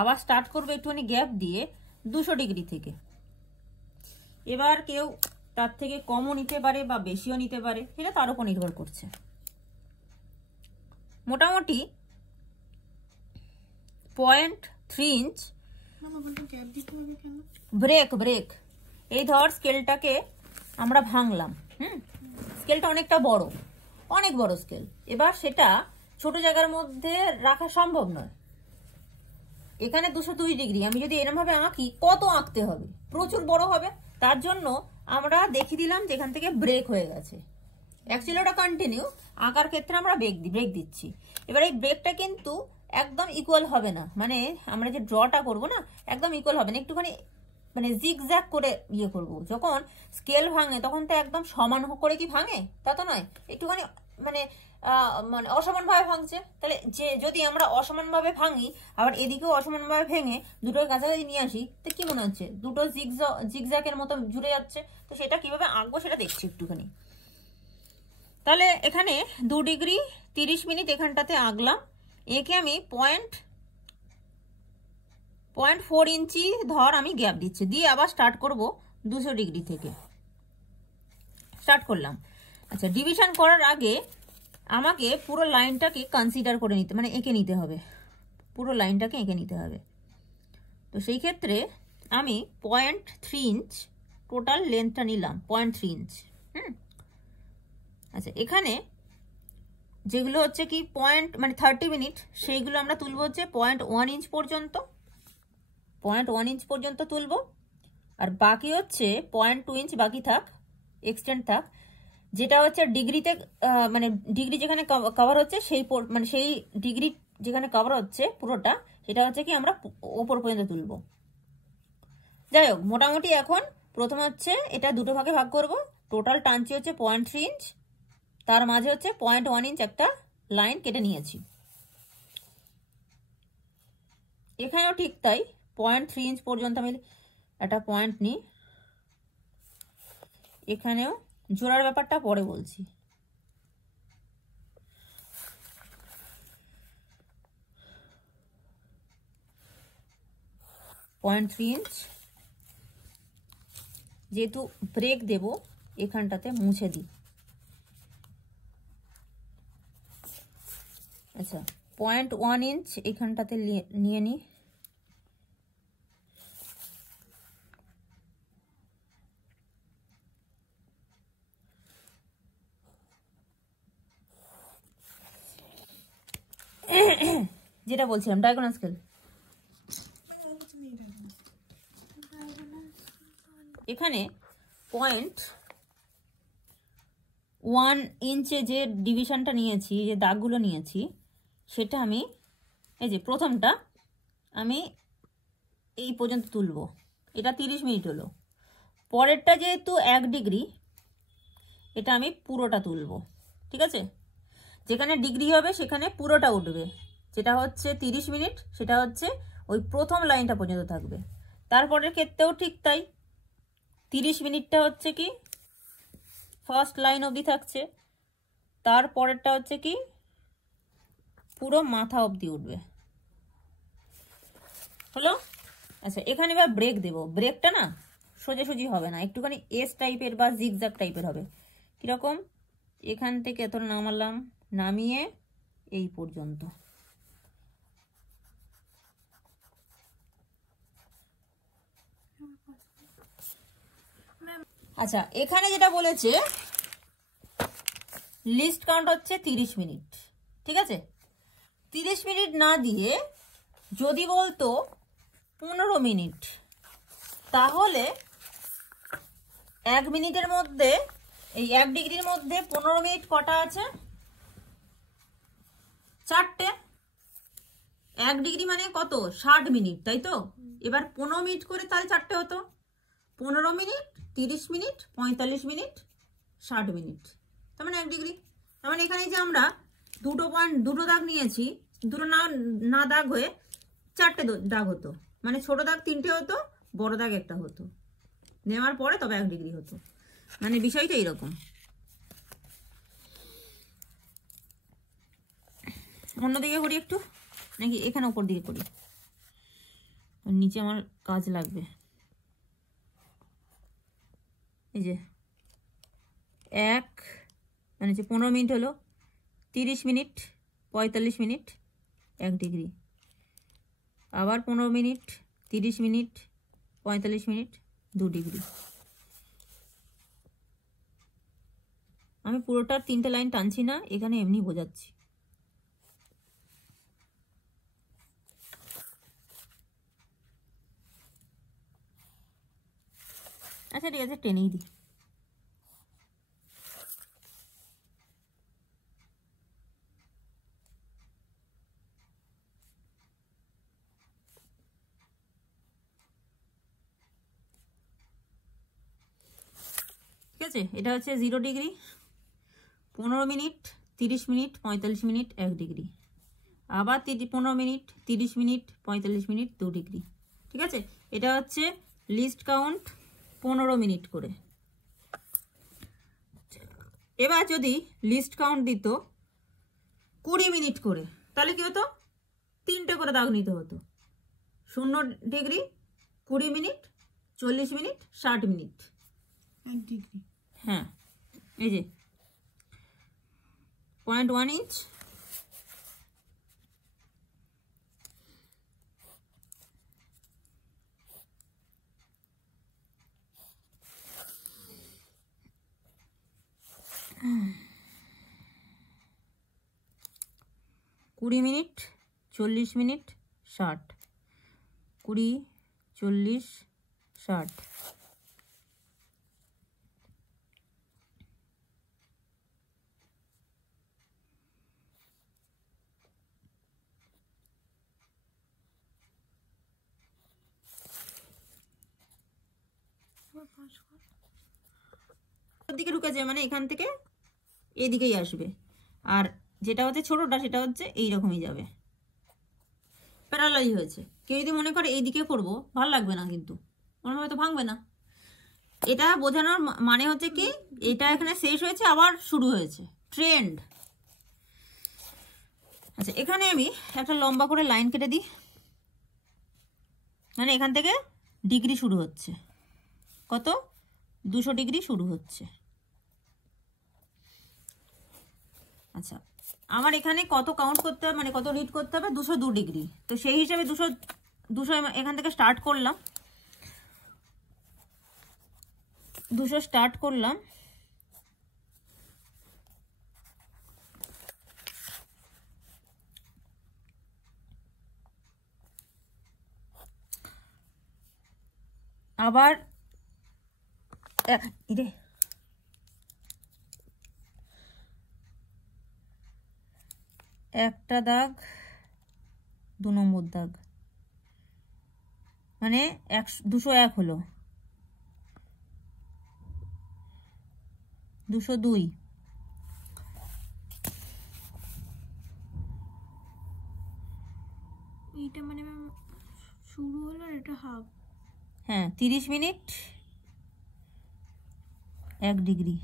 আবার স্টার্ট করবো একটুখানি গ্যাপ দিয়ে 200 ডিগ্রি থেকে। এবার কেউ তার থেকে কমও নিতে পারে বা বেশিও নিতে পারে, সেটা তার উপর নির্ভর করছে। মোটামুটি 0.3 ইঞ্চ ব্রেক। এই ধর স্কেলটাকে আমরা ভাঙলাম, স্কেলটা অনেকটা বড়, অনেক বড় স্কেল। এবার সেটা ছোট জায়গার মধ্যে রাখা সম্ভব নয়। এখানে 202 ডিগ্রি আমি যদি এরকম ভাবে আঁকি, কত আঁকতে হবে, প্রচুর বড় হবে। তার জন্য আমরা দেখিয়ে দিলাম যে এখান থেকে ব্রেক হয়ে গেছে। অ্যাকচুয়ালি ওটা কন্টিনিউ, আঁকার ক্ষেত্রে আমরা ব্রেক দিচ্ছি। এবার এই ব্রেকটা কিন্তু একদম ইকুয়াল হবে না, মানে আমরা যে ড্রটা করব না, একদম ইকুয়াল হবে না, একটুখানি মানে জিগজ্যাগ করে ইয়ে করব। যখন স্কেল ভাঙে তখন তো একদম সমান করে কি ভাঙে, তা তো নয়, একটুখানি মানে মানে অসমানভাবে ভাঙছে। তাহলে যে যদি আমরা অসমানভাবে ভাঙি, আবার এদিকেও অসমানভাবে ভেঙে দুটোর কাছাকাছি নিয়ে আসি, তো কি মনে হচ্ছে দুটো জিগজ্যাগের মতো জুড়ে যাচ্ছে। তো সেটা কিভাবে আঁকবো সেটা দেখছি একটুখানি। তাহলে এখানে 2 ডিগ্রি 30 মিনিট এখানটাতে আঁকলাম। একে আমি 0.4 ইঞ্চি ধর আমি গ্যাপ দিচ্ছি, দিয়ে আবার স্টার্ট করব 200 ডিগ্রি থেকে। স্টার্ট করলাম। আচ্ছা, ডিভিশন করার আগে আমাকে পুরো লাইনটাকে কনসিডার করে নিতে, মানে এঁকে নিতে হবে, পুরো লাইনটাকে এঁকে নিতে হবে। তো সেই ক্ষেত্রে আমি 0.3 ইঞ্চ টোটাল লেন্থটা নিলাম, 0.3 ইঞ্চ। আচ্ছা, এখানে যেগুলো হচ্ছে কি মানে 30 মিনিট, সেইগুলো আমরা তুলবো হচ্ছে 0.1 ইঞ্চ পর্যন্ত, 0.1 ইঞ্চ পর্যন্ত তুলবো। আর বাকি হচ্ছে 0.2 ইঞ্চ বাকি থাক, এক্সটেন্ড থাক, যেটা হচ্ছে ডিগ্রিতে, মানে ডিগ্রি যেখানে কভার হচ্ছে সেই মানে সেই ডিগ্রি যেখানে কভার হচ্ছে পুরোটা, সেটা হচ্ছে কি আমরা ওপর পর্যন্ত তুলবো। যাই হোক, মোটামুটি এখন প্রথম হচ্ছে এটা দুটো ভাগে ভাগ করব। টোটাল টানছি হচ্ছে 0.3 ইঞ্চ, তার মাঝে হচ্ছে 0.1 ইঞ্চ একটা লাইন কেটে নিয়েছি। এখানেও ঠিক তাই, 0.3 ইঞ্চ পর্যন্ত আমি একটা পয়েন্ট নিই। এখানেও জোড়ার ব্যাপারটা পরে বলছি। পয়েন্ট 3 ইঞ্চ যেহেতু ব্রেক দেব, এখানটাতে মুছে দিই। আচ্ছা, 0.1 ইঞ্চ এখানটাতে নিয়ে নিই। যেটা বলছিলাম ডায়াগোনাল স্কেল, এখানে 0.1 ইঞ্চে যে ডিভিশনটা নিয়েছি, যে দাগগুলো নিয়েছি, সেটা আমি এই যে প্রথমটা আমি এই পর্যন্ত তুলবো। এটা 30 মিনিট হলো। পরেরটা যেহেতু 1 ডিগ্রি, এটা আমি পুরোটা তুলবো, ঠিক আছে? যেখানে ডিগ্রি হবে সেখানে পুরোটা উঠবে। যেটা হচ্ছে 30 মিনিট, সেটা হচ্ছে ওই প্রথম লাইনটা পর্যন্ত থাকবে। তারপরের ক্ষেত্রেও ঠিক তাই, 30 মিনিটটা হচ্ছে কি ফার্স্ট লাইন অবধি থাকছে, তারপরেরটা হচ্ছে কি পুরো মাথা অবধি উঠবে। হলো? আচ্ছা, এখানে এবার ব্রেক দেবো। ব্রেকটা না সোজাসুজি হবে না, একটুখানি এস টাইপের বা জিগজ্যাগ টাইপের হবে। কিরকম? এখান থেকে এত নামালাম, নামিয়ে এই পর্যন্ত। আচ্ছা, এখানে যেটা বলেছে লিস্ট কাউন্ট হচ্ছে 30 মিনিট, ঠিক আছে? 30 মিনিট না দিয়ে যদি বলতো 15 মিনিট, তাহলে 1 মিনিটের মধ্যে, এই 1 ডিগ্রির মধ্যে 15 মিনিট কটা আছে? 4টে। 1 ডিগ্রি মানে কত? 60 মিনিট, তাই তো? এবার 15 মিনিট করে তাহলে 4টে হতো। 15 মিনিট, 30 মিনিট, 45 মিনিট, 60 মিনিট, তার মানে 1 ডিগ্রি। তার মানে এখানে যে আমরা দুটো দাগ নিয়েছি, দুটো না দাগ হয়ে 4টে দাগ হতো, মানে ছোট দাগ 3টে হতো, বড় দাগ একটা হতো, নেওয়ার পরে তবে 1 ডিগ্রি হতো। মানে বিষয়টা এরকম। অন্যদিকে করি একটু। নাকি এখানে উপর দিকে করি, নিচে আমার কাজ লাগবে। এই যে 1 মানে হচ্ছে 15 মিনিট হলো, 30 মিনিট, 45 মিনিট 1 ডিগ্রি, আবার 15 মিনিট, 30 মিনিট, 45 মিনিট 2 ডিগ্রি। আমি পুরোটার 3টে লাইন টানছি না, এখানে এমনি বোঝাচ্ছি। আচ্ছা ঠিক আছে, টেনেই দিই। ঠিক আছে, এটা হচ্ছে 0 degree, 15 minute, 30 minute, 45 minute 1 degree, আবার 15 মিনিট, 30 মিনিট, 45 মিনিট 2 ডিগ্রি। ঠিক আছে, এটা হচ্ছে লিস্ট কাউন্ট 15 মিনিট করে। এবার যদি লিস্ট কাউন্ট দিত 20 মিনিট করে, তাহলে কি হতো? 3টে করে দাগ নিতে হতো। 0 degree, 20 minute, 40 minute, 60 minute 1 degree. হ্যাঁ, এই যে 0.1 ইঞ্চ, কুড়ি মিনিট, 40 মিনিট, 60, 20, 40, 60। দিকে ঢুকেছে মানে এখান থেকে এদিকেই আসবে, আর যেটা হচ্ছে ছোটটা সেটা হচ্ছে এইরকমই যাবে, প্যারালালি হয়েছে। কেউ যদি মনে করে এইদিকে করবো, ভালো লাগবে না, কিন্তু মনে হয়তো ভাঙবে না। এটা বোঝানোর মানে হচ্ছে কি, এটা এখানে শেষ হয়েছে আবার শুরু হয়েছে, ট্রেন্ড। আচ্ছা, এখানে আমি একটা লম্বা করে লাইন কেটে দিই, মানে এখান থেকে ডিগ্রি শুরু হচ্ছে, কত? 200 ডিগ্রি শুরু হচ্ছে। আচ্ছা, আমার এখানে কত কাউন্ট করতে হবে, মানে কত রিড করতে হবে? 202 ডিগ্রি। তো সেই হিসাবে 200 এখান থেকে স্টার্ট করলাম, 200 স্টার্ট করলাম, আবার একটা দাগ, 2 নম্বর দাগ, মানে 201 হলো, 202, এইটা মানে ম্যাম শুরু হলো আর এটা হাফ। হ্যাঁ, 30 মিনিট 1 ডিগ্রি,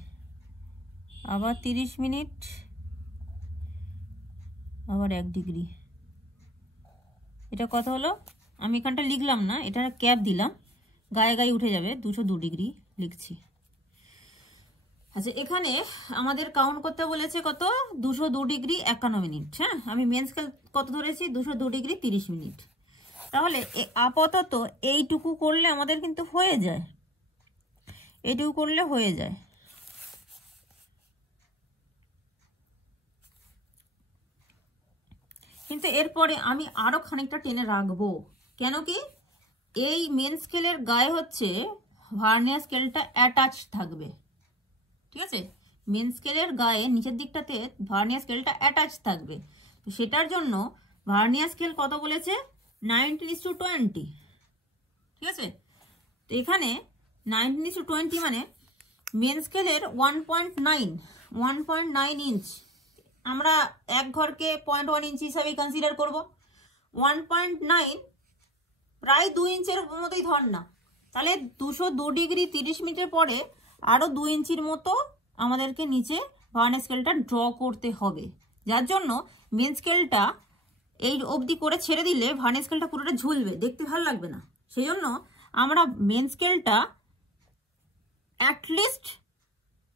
আবার 30 মিনিট, আবার 1 ডিগ্রি। এটা কত হলো? আমি এখানটা লিখলাম না, এটা ক্যাপ দিলাম, গায়ে গায়ে উঠে যাবে, 202 ডিগ্রি লিখছি। আচ্ছা, এখানে আমাদের কাউন্ট করতে বলেছে কত? 202 ডিগ্রি 51 মিনিট। হ্যাঁ, আমি মেন স্কেল কত ধরেছি? 202 ডিগ্রি 30 মিনিট। তাহলে আপাতত এইটুকু করলে আমাদের কিন্তু হয়ে যায়, এইটুকু করলে হয়ে যায়। কিন্তু এরপরে আমি আরো খানিকটা টেনে রাখবো, কেন কি এই মেন স্কেলের গায়ে হচ্ছে ভার্নিয়ার স্কেলটা অ্যাটাচ থাকবে। ঠিক আছে, মেন স্কেলের গায়ে নিচের দিকটাতে ভার্নিয়ার স্কেলটা অ্যাটাচ থাকবে। তো সেটার জন্য ভার্নিয়ার স্কেল কত বলেছে? 19:20। ঠিক আছে, তো এখানে 19:20 মানে মেন স্কেলের 1.9 ইঞ্চ, আমরা এক ঘরকে 0.1 ইঞ্চ হিসাবে কনসিডার করব। 1.9 প্রায় 2 ইঞ্চের মতোই ধর না, তাহলে 202 ডিগ্রি 30 মিনিটের পরে আরও 2 ইঞ্চির মতো আমাদেরকে নিচে ভার্নিয়ার স্কেলটা ড্র করতে হবে, যার জন্য মেন স্কেলটা এই অবধি করে ছেড়ে দিলে ভার্নিয়ার স্কেলটা পুরোটা ঝুলবে, দেখতে ভালো লাগবে না। সেই জন্য আমরা মেন স্কেলটা অ্যাটলিস্ট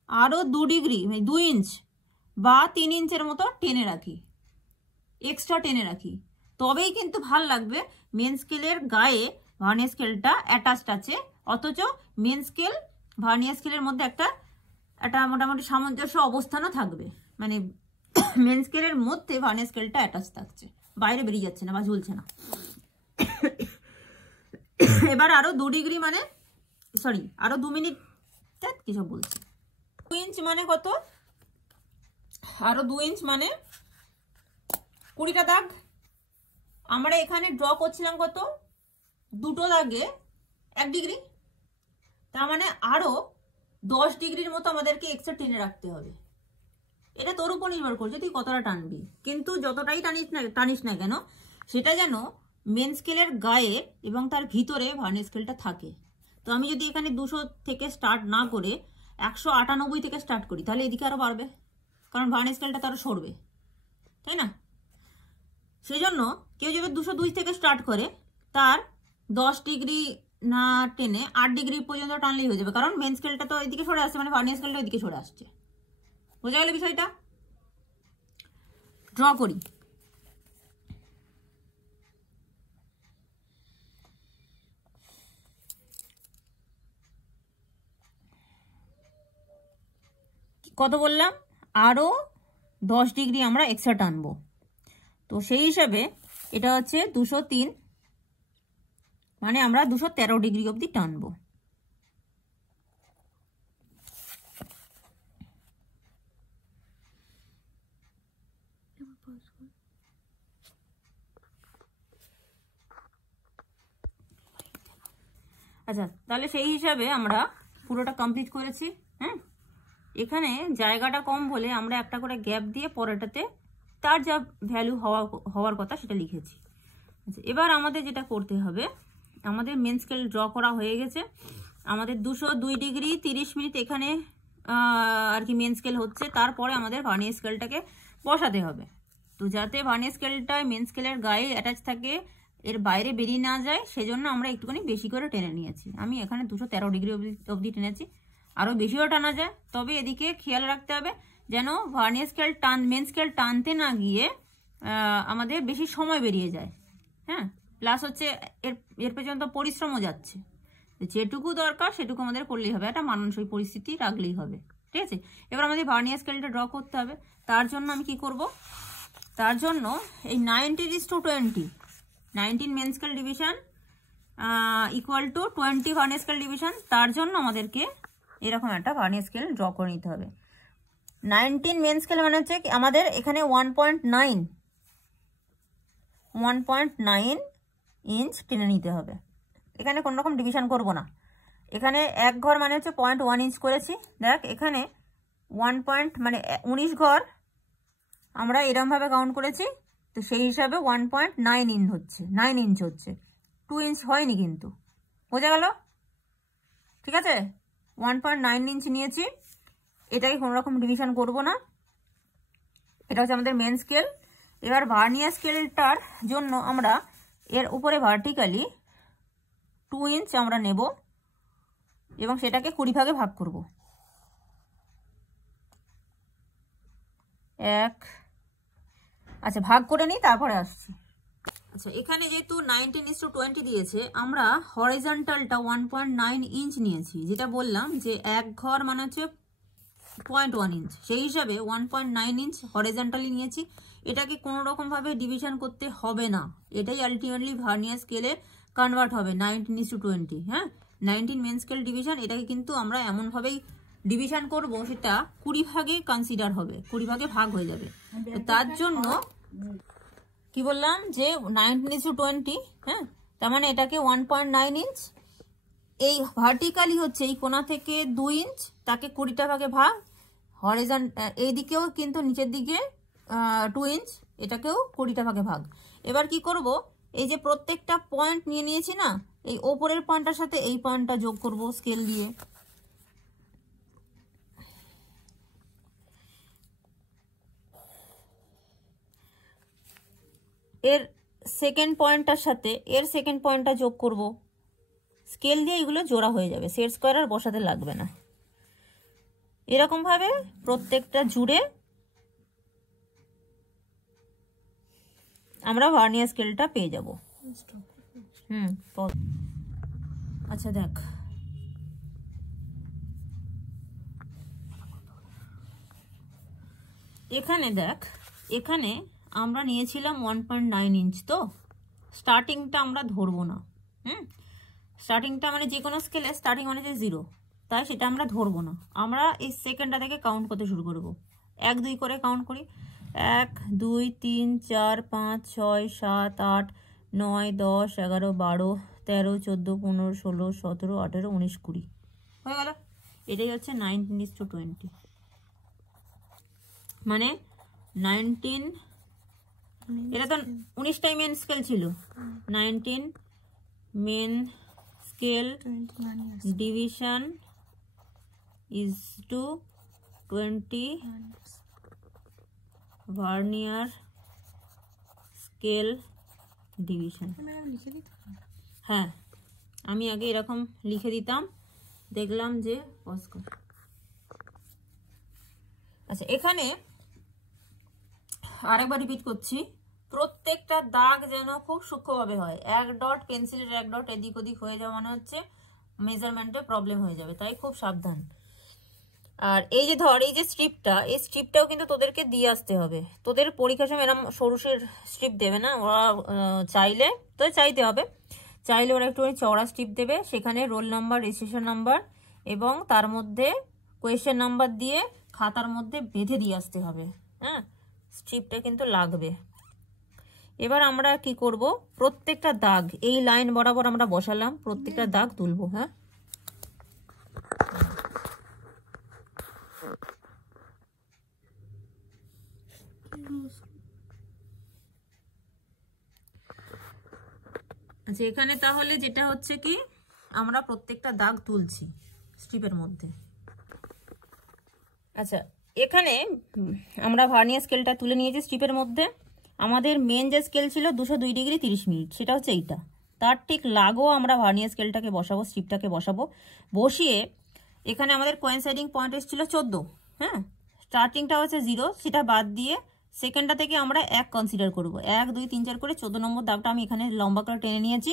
আরও 2 ডিগ্রি 2 ইঞ্চ বা 3 ইঞ্চের মতো টেনে রাখি, এক্সট্রা টেনে রাখি, তবেই কিন্তু ভাল লাগবে। মেন স্কেলের গায়ে ভার্নিয়ার স্কেলটা অ্যাটাচড আছে, অথচ মেন স্কেল ভার্নিয়ার স্কেলের মধ্যে একটা মোটামুটি সামঞ্জস্য অবস্থানও থাকবে, মানে মেন স্কেলের মধ্যে ভার্নিয়ার স্কেলটা অ্যাটাচ থাকছে, বাইরে বেরিয়ে যাচ্ছে না বা ঝুলছে না। এবার আরও 2 ডিগ্রি মানে সরি আরও 2 মিনিট কি সব বলছি। 2 ইঞ্চ মানে কত? আরও 2 ইঞ্চ মানে 20টা দাগ। আমরা এখানে ড্র করছিলাম কত? 2টো দাগে 1 ডিগ্রি, তার মানে আরও 10 ডিগ্রির মতো আমাদেরকে এক্সট্রা টেনে রাখতে হবে। এটা তোর উপর নির্ভর করছে তুই কতটা টানবি, কিন্তু যতটাই টানিস না কেন সেটা যেন মেন স্কেলের গায়ে এবং তার ভিতরে ভার্নিয়ার স্কেলটা থাকে। তো আমি যদি এখানে 200 থেকে স্টার্ট না করে 198 থেকে স্টার্ট করি, তাহলে এদিকে আরও বাড়বে, কারণ ভার্নিয়ার স্কেলটা তারও সরবে, তাই না? সেই জন্য কেউ যদি 202 থেকে স্টার্ট করে, তার 10 ডিগ্রি না টেনে 8 ডিগ্রি পর্যন্ত টানলেই হয়ে যাবে, কারণ মেন স্কেলটা তো এদিকে সরে আসছে, মানে ভার্নিয়ার স্কেলটা এদিকে সরে আসছে। বোঝা গেল বিষয়টা? ড্র করি। কত বললাম? আরও 10 ডিগ্রি আমরা এক্সট্রা টানবো। তো সেই হিসাবে এটা হচ্ছে 203, মানে আমরা 213 ডিগ্রি অবধি টানবো। আচ্ছা, তাহলে সেই হিসাবে আমরা পুরোটা কমপ্লিট করেছি। হ্যাঁ, এখানে জায়গাটা কম বলে আমরা একটা করে গ্যাপ দিয়ে পরেরটাতে তার যা ভ্যালু হওয়ার কথা সেটা লিখেছি। আচ্ছা, এবার আমাদের যেটা করতে হবে, আমাদের মেন স্কেল ড্র করা হয়ে গেছে। আমাদের 202 ডিগ্রি 30 মিনিট এখানে আর কি মেন স্কেল হচ্ছে, তারপরে আমাদের ভার্নিয়ার স্কেলটাকে বসাতে হবে। তো যাতে ভার্নিয়ার স্কেলটা মেন স্কেলের গায়ে অ্যাটাচ থাকে, এর বাইরে বেরিয়ে না যায়, সেজন্য আমরা একটুখানি বেশি করে টেনে নিয়েছি। আমি এখানে 213 ডিগ্রি অবধি টেনেছি, আরও বেশিও টানা যায়, তবে এদিকে খেয়াল রাখতে হবে যেন ভার্নিয়ার স্কেল মেন স্কেল টানতে না গিয়ে আমাদের বেশি সময় বেরিয়ে যায়। হ্যাঁ, প্লাস হচ্ছে এর পর্যন্ত পরিশ্রমও যাচ্ছে। যেটুকু দরকার সেটুকু আমাদের করলেই হবে, একটা মানানসই পরিস্থিতি রাখলেই হবে। ঠিক আছে, এবার আমাদের ভার্নিয়ার স্কেলটা ড্র করতে হবে। তার জন্য আমি কি করব? তার জন্য এই 90:20 19 main scale division equal to 20 vernier scale division, তার জন্য আমাদেরকে এরকম একটা ভার্নিয়ার স্কেল ড্র করে নিতে হবে। 19 মেন স্কেল মানে হচ্ছে আমাদের এখানে 1.9 ইঞ্চ টেনে নিতে হবে। এখানে কোনো রকম ডিভিশন করব না। এখানে এক ঘর মানে হচ্ছে 0.1 ইঞ্চ করেছি। দেখ এখানে 19 ঘর আমরা এরমভাবে কাউন্ট করেছি, তো সেই হিসাবে 1.9 ইঞ্চ হচ্ছে, 9 ইঞ্চ হচ্ছে, 2 ইঞ্চ হয়নি কিন্তু। বোঝা গেল? ঠিক আছে, 1.9 ইঞ্চ নিয়েছি, এটাকে কোনো রকম ডিভিশন করব না। এটা হচ্ছে আমাদের মেন স্কেল। এবার ভার্নিয়ার স্কেলটার জন্য আমরা এর উপরে ভার্টিক্যালি 2 ইঞ্চ আমরা নেব এবং সেটাকে 20 ভাগে ভাগ করব। 1, আচ্ছা ভাগ করে নিই, তারপরে আসছি। আচ্ছা, এখানে যেহেতু 19:20 দিয়েছে, আমরা হরিজন্টালটা 1.9 ইঞ্চ নিয়েছি, যেটা বললাম যে এক ঘর মানে হচ্ছে 0.1 ইঞ্চ, সেই হিসাবে 1.9 ইঞ্চ হরিজন্টালি নিয়েছি। এটাকে কোনো রকমভাবে ডিভিশন করতে হবে না, এটাই আলটিমেটলি ভার্নিয়ার স্কেলে কনভার্ট হবে 19:20। হ্যাঁ, 19 মেন স্কেল ডিভিশন, এটাকে কিন্তু আমরা এমনভাবেই ডিভিশন করব সেটা 20 ভাগে কনসিডার হবে, 20 ভাগে ভাগ হয়ে যাবে। তার জন্য কি বললাম যে 19:20, হ্যাঁ, তার মানে এটাকে 1.9 ইঞ্চ, এই ভার্টিক্যালি হচ্ছে এই কোণা থেকে 2 ইঞ্চ, তাকে 20টা ভাগে ভাগ, এই দিকেও কিন্তু নিচের দিকে 2 ইঞ্চ, এটাকেও 20টা ভাগে ভাগ। এবার কি করব, এই যে প্রত্যেকটা পয়েন্ট নিয়ে নিয়েছি না, এই ওপরের পয়েন্টটার সাথে এই পয়েন্টটা যোগ করব স্কেল দিয়ে। এর সেকেন্ড পয়েন্টটার সাথে এর সেকেন্ড পয়েন্টটা যোগ করব, স্কেল দিয়ে এগুলো জোড়া হয়ে যাবে, সেট স্কোয়ার আর বসাতে লাগবে না। এরকমভাবে প্রত্যেকটা জুড়ে আমরা ভার্নিয়ার স্কেলটা পেয়ে যাব। আচ্ছা দেখ, এখানে দেখ, এখানে আমরা নিয়েছিলাম 1.9 ইঞ্চ, তো স্টার্টিংটা আমরা ধরবো না। স্টার্টিংটা মানে যে কোনো স্কেলে স্টার্টিং মানে যে 0, তাই সেটা আমরা ধরবো না। আমরা এই সেকেন্ডটা থেকে কাউন্ট করতে শুরু করব, 1 2 করে কাউন্ট করি। 1 2 3 4 5 6 7 8 9 10 11 12 13 14 15 16 17 18 19 20 হয়ে গেল। এটাই হচ্ছে 19:20, মানে 19, এটা তো 19টাই মেন স্কেল ছিল। 19 main scale division is to 20 vernier scale division. হ্যাঁ, আমি আগে এরকম লিখে দিতাম, দেখলাম যে অস্কার। আচ্ছা, এখানে আরেকবার রিপিট করছি, প্রত্যেকটা দাগ যেন খুব সূক্ষ্মভাবে হয়। 1 ডট, পেন্সিলের 1 ডট এদিক ওদিক হয়ে যাওয়া মানে হচ্ছে মেজারমেন্টে প্রবলেম হয়ে যাবে, তাই খুব সাবধান। আর এই যে ধর, এই যে স্ট্রিপটা, এই স্ট্রিপটাও কিন্তু তোদেরকে দিয়ে আসতে হবে। তোদের পরীক্ষার সময় এরকম সরুষের স্ট্রিপ দেবে না, ওরা চাইলে, তোদের চাইতে হবে, চাইলে ওরা একটু চওড়া স্ট্রিপ দেবে, সেখানে রোল নাম্বার, রেজিস্ট্রেশন নাম্বার এবং তার মধ্যে কোয়েশ্চেন নাম্বার দিয়ে খাতার মধ্যে বেঁধে দিয়ে আসতে হবে। হ্যাঁ, স্ট্রিপটা কিন্তু লাগবে। এবার আমরা কি করব, প্রত্যেকটা দাগ এই লাইন বরাবর আমরা বসালাম, প্রত্যেকটা দাগ তুলবো। হ্যাঁ, আচ্ছা, এখানে তাহলে যেটা হচ্ছে কি, আমরা প্রত্যেকটা দাগ তুলছি স্ট্রিপের মধ্যে। আচ্ছা, এখানে আমরা ভার্নিয়ার স্কেলটা তুলে নিয়েছি স্ট্রিপের মধ্যে। আমাদের মেন যে স্কেল ছিল 202 ডিগ্রি 30 মিনিট, সেটা হচ্ছে এইটা। তার ঠিক লাগো আমরা ভার্নিয়ার স্কেলটাকে বসাবো, স্ট্রিপটাকে বসাবো। বসিয়ে এখানে আমাদের কোয়েনসাইডিং পয়েন্ট এসেছিল 14। হ্যাঁ, স্টার্টিংটা হচ্ছে 0, সেটা বাদ দিয়ে সেকেন্ডটা থেকে আমরা 1 কনসিডার করব। 1 2 3 4 করে 14 নম্বর দাগটা আমি এখানে লম্বা করে টেনে নিয়েছি।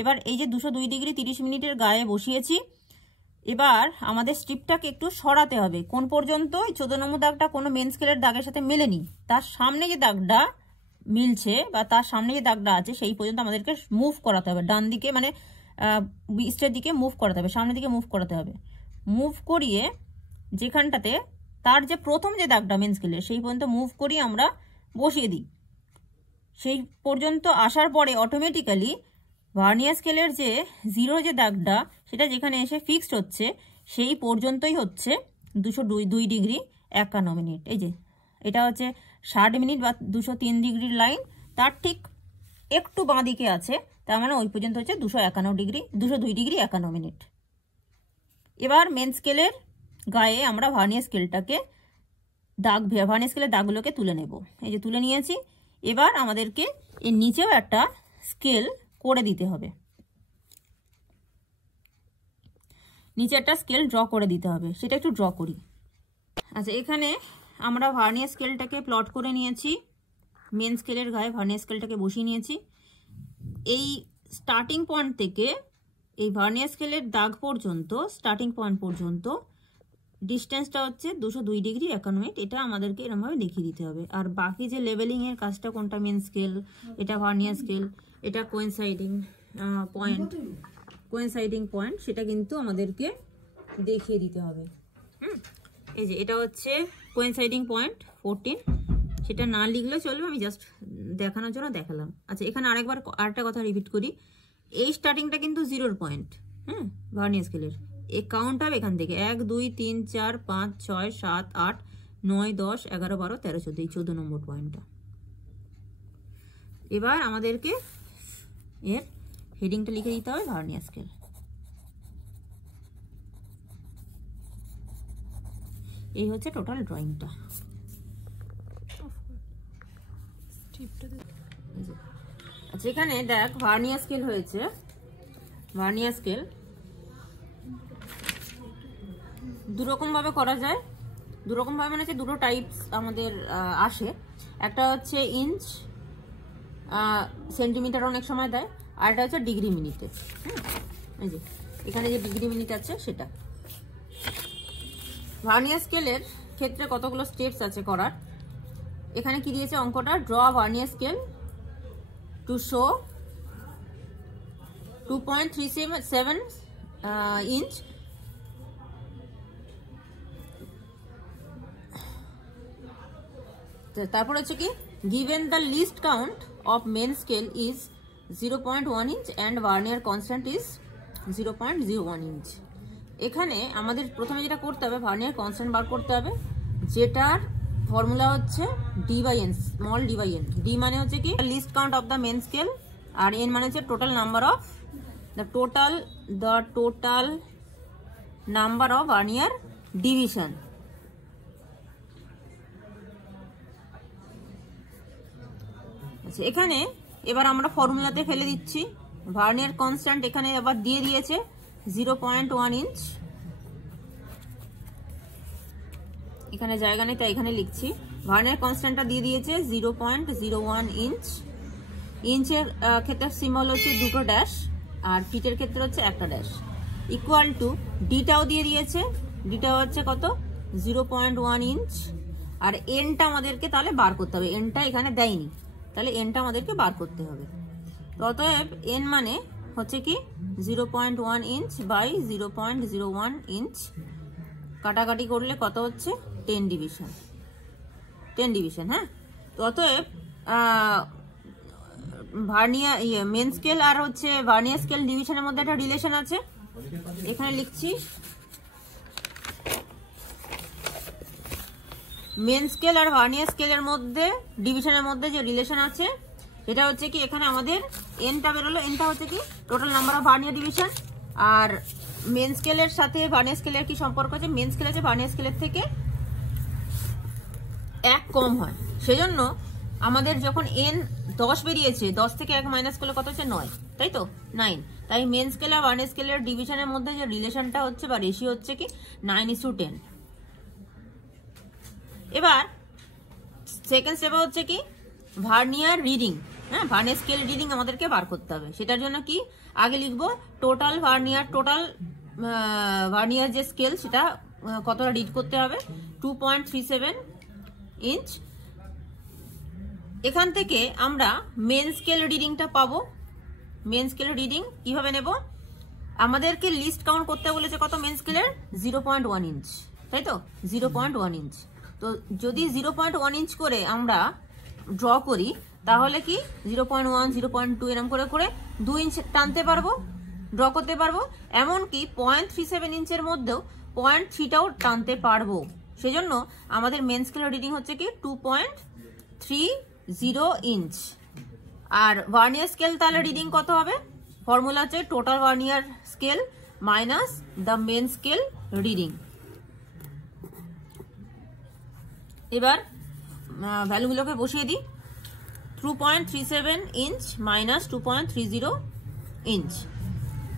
এবার এই যে 202 ডিগ্রি 30 মিনিটের গায়ে বসিয়েছি। এবার আমাদের স্ট্রিপটাকে একটু সরাতে হবে। কোন পর্যন্ত? 14 নম্বর দাগটা কোনো মেন স্কেলের দাগের সাথে মেলেনি, তার সামনে যে দাগটা মিলছে বা তার সামনে যে দাগটা আছে সেই পর্যন্ত আমাদেরকে মুভ করাতে হবে, ডান দিকে মানে ইস্টের দিকে মুভ করাতে হবে, সামনের দিকে মুভ করাতে হবে। মুভ করিয়ে যেখানটাতে তার যে প্রথম যে দাগটা মেন স্কেলের, সেই পর্যন্ত মুভ করিয়ে আমরা বসিয়ে দিই। সেই পর্যন্ত আসার পরে অটোমেটিক্যালি ভার্নিয়ার স্কেলের যে 0 যে দাগটা, সেটা যেখানে এসে ফিক্সড হচ্ছে সেই পর্যন্তই হচ্ছে 202 ডিগ্রি 51 মিনিট। এই যে এটা হচ্ছে 60 মিনিট বা 203 ডিগ্রির লাইন, তার ঠিক একটু বাঁ দিকে আছে, তার মানে ওই পর্যন্ত হচ্ছে 202 ডিগ্রি 51 মিনিট। এবার মেন স্কেলের গায়ে আমরা ভার্নিয়ার স্কেলটাকে ভার্নিয়ার স্কেলের দাগগুলোকে তুলে নেব। এই যে তুলে নিয়েছি। এবার আমাদেরকে এর নিচেও একটা স্কেল করে দিতে হবে, নিচে একটা স্কেল ড্র করে দিতে হবে, সেটা একটু ড্র করি। আচ্ছা, এখানে আমরা ভার্নিয়ার স্কেলটাকে প্লট করে নিয়েছি, মেন স্কেলের গায়ে ভার্নিয়ার স্কেলটাকে বসিয়ে নিয়েছি। এই স্টার্টিং পয়েন্ট থেকে এই ভার্নিয়ার স্কেলের দাগ পর্যন্ত, স্টার্টিং পয়েন্ট পর্যন্ত ডিস্টেন্সটা হচ্ছে 202 ডিগ্রি 51 মিনিট। এটা আমাদেরকে এরকমভাবে দেখিয়ে দিতে হবে। আর বাকি যে লেভেলিংয়ের কাজটা, কোনটা মেন স্কেল, এটা ভার্নিয়ার স্কেল, এটা কোয়েনসাইডিং পয়েন্ট, সেটা কিন্তু আমাদেরকে দেখিয়ে দিতে হবে। এই যে এটা হচ্ছে কোয়েনসাইডিং পয়েন্ট 14, সেটা না লিখলেও চলবে, আমি জাস্ট দেখানোর জন্য দেখালাম। আচ্ছা, এখানে আরেকটা কথা রিপিট করি, এই স্টার্টিংটা কিন্তু 0 পয়েন্ট। ভার্নিয়ার স্কেলের এই কাউন্ট হবে এখান থেকে 1 2 3 4 5 6 7 8 9 10 11 12 13 14, এই 14 নম্বর পয়েন্টটা। এবার আমাদেরকে এর হেডিংটা লিখে দিতে হবে ভার্নিয়ার স্কেল। এই হচ্ছে টোটাল ড্রয়িংটা। আচ্ছা এখানে দেখ ভার্নিয়ার স্কেল হয়েছে, ভার্নিয়ার স্কেল দুরকম ভাবে করা যায়, দুরকম ভাবে মানে হচ্ছে দুটো টাইপস আমাদের আসে। একটা হচ্ছে ইঞ্চ সেন্টিমিটার অনেক সময় দেয়, আর একটা হচ্ছে ডিগ্রি মিনিটে। এই যে এখানে যে ডিগ্রি মিনিট আছে সেটা। ভার্নিয়ার স্কেলের ক্ষেত্রে কতগুলো স্টেপস আছে করার। এখানে কি দিয়েছে অঙ্কটা, draw vernier scale to show 2.37 inch তারপর হচ্ছে কি given the least count of main scale is 0.1 inch and vernier constant is 0.01 inch। এখানে আমাদের প্রথমে যেটা করতে হবে ভার্নিয়ার কনস্ট্যান্ট বার করতে হবে, যেটার ফর্মুলা হচ্ছে d/n, স্মল d/n। d মানে হচ্ছে কি least count of the main scale, আর n মানে হচ্ছে total number of the total number of vernier division। আচ্ছা এখানে এবার আমরা ফর্মুলাতে ফেলে দিচ্ছি। ভার্নিয়ার কনস্ট্যান্ট এখানে আবার দিয়ে দিয়েছে 0.1 ইঞ্চ, এখানে জায়গা নেই তাই এখানে লিখছি। ভার্নিয়ার কনস্ট্যান্টটা দিয়ে দিয়েছে 0.01 ইঞ্চ। ইঞ্চের ক্ষেত্রে সিম্বল হচ্ছে দুটো ড্যাশ, আর ফিটের ক্ষেত্রে হচ্ছে একটা ড্যাশ। ইকুয়াল টু ডিটাও দিয়ে দিয়েছে, ডিটা হচ্ছে কত 0.1 ইঞ্চ। আর এনটা আমাদেরকে তাহলে বার করতে হবে, এনটা এখানে দেয়নি, তাহলে এনটা আমাদেরকে বার করতে হবে। অতএব এন মানে হচ্ছে কি 0.1 ইঞ্চ বাই 0.01 ইঞ্চ, কাটাকাটি করলে কত হচ্ছে 10 ডিভিশন, 10 ডিভিশন। হ্যাঁ, তো অতএব ভার্নিয়ার মেন স্কেল আর হচ্ছে ভার্নিয়ার স্কেল ডিভিশনের মধ্যে একটা রিলেশন আছে, এখানে লিখছি। মেন স্কেল আর ভার্নিয়ার স্কেলের মধ্যে ডিভিশনের মধ্যে যে রিলেশন আছে এটা হচ্ছে কি এখানে আমাদের এনটা বেরোলো, এনটা হচ্ছে কি total number of vernier division. আর মেন স্কেলের সাথে ভার্নিয়ার স্কেলের কি সম্পর্ক আছে, মেন স্কেল আছে ভার্নিয়ার স্কেলের থেকে 1 কম হয়, সেজন্য আমাদের যখন এন 10 বেরিয়েছে 10 থেকে 1 মাইনাস করলে কত হচ্ছে 9, তাই তো 9। তাই মেন স্কেল আর ভার্নিয়ার স্কেলের ডিভিশনের মধ্যে যে রিলেশনটা হচ্ছে বা রেশিও হচ্ছে কি 9:10। এবার সেকেন্ড স্টেপে হচ্ছে কি ভার্নিয়ার রিডিং। হ্যাঁ, ভার্নিয়ার স্কেল রিডিং আমাদেরকে বার করতে হবে। সেটার জন্য কি আগে লিখবো টোটাল ভার্নিয়ার যে স্কেল সেটা কতটা রিড করতে হবে, 2.37 ইঞ্চ। এখান থেকে আমরা মেন স্কেল রিডিংটা পাবো। মেন স্কেল রিডিং কিভাবে নেব, আমাদেরকে লিস্ট কাউন্ট করতে বলেছে কত মেন স্কেলের 0.1 ইঞ্চ, তাই তো 0.1 ইঞ্চ। তো যদি 0.1 ইঞ্চ করে আমরা ড্র করি তাহলে কি 0.1 0.2 এরকম করে করে 2 ইঞ্চ টানতে পারবো, ড্র করতে পারবো। এমনকি 0.37 ইঞ্চের মধ্যেও 0.3টাও টানতে পারবো। সেজন্য আমাদের মেন স্কেল রিডিং হচ্ছে কি 2.30 ইঞ্চ। আর ভার্নিয়ার স্কেল তাহলে রিডিং কত হবে, ফর্মুলা হচ্ছে total vernier scale minus the main scale reading. এবার ভ্যালুগুলোকে বসিয়ে দিই, 2.37 ইঞ্চ মাইনাস 2.30 ইঞ্চ,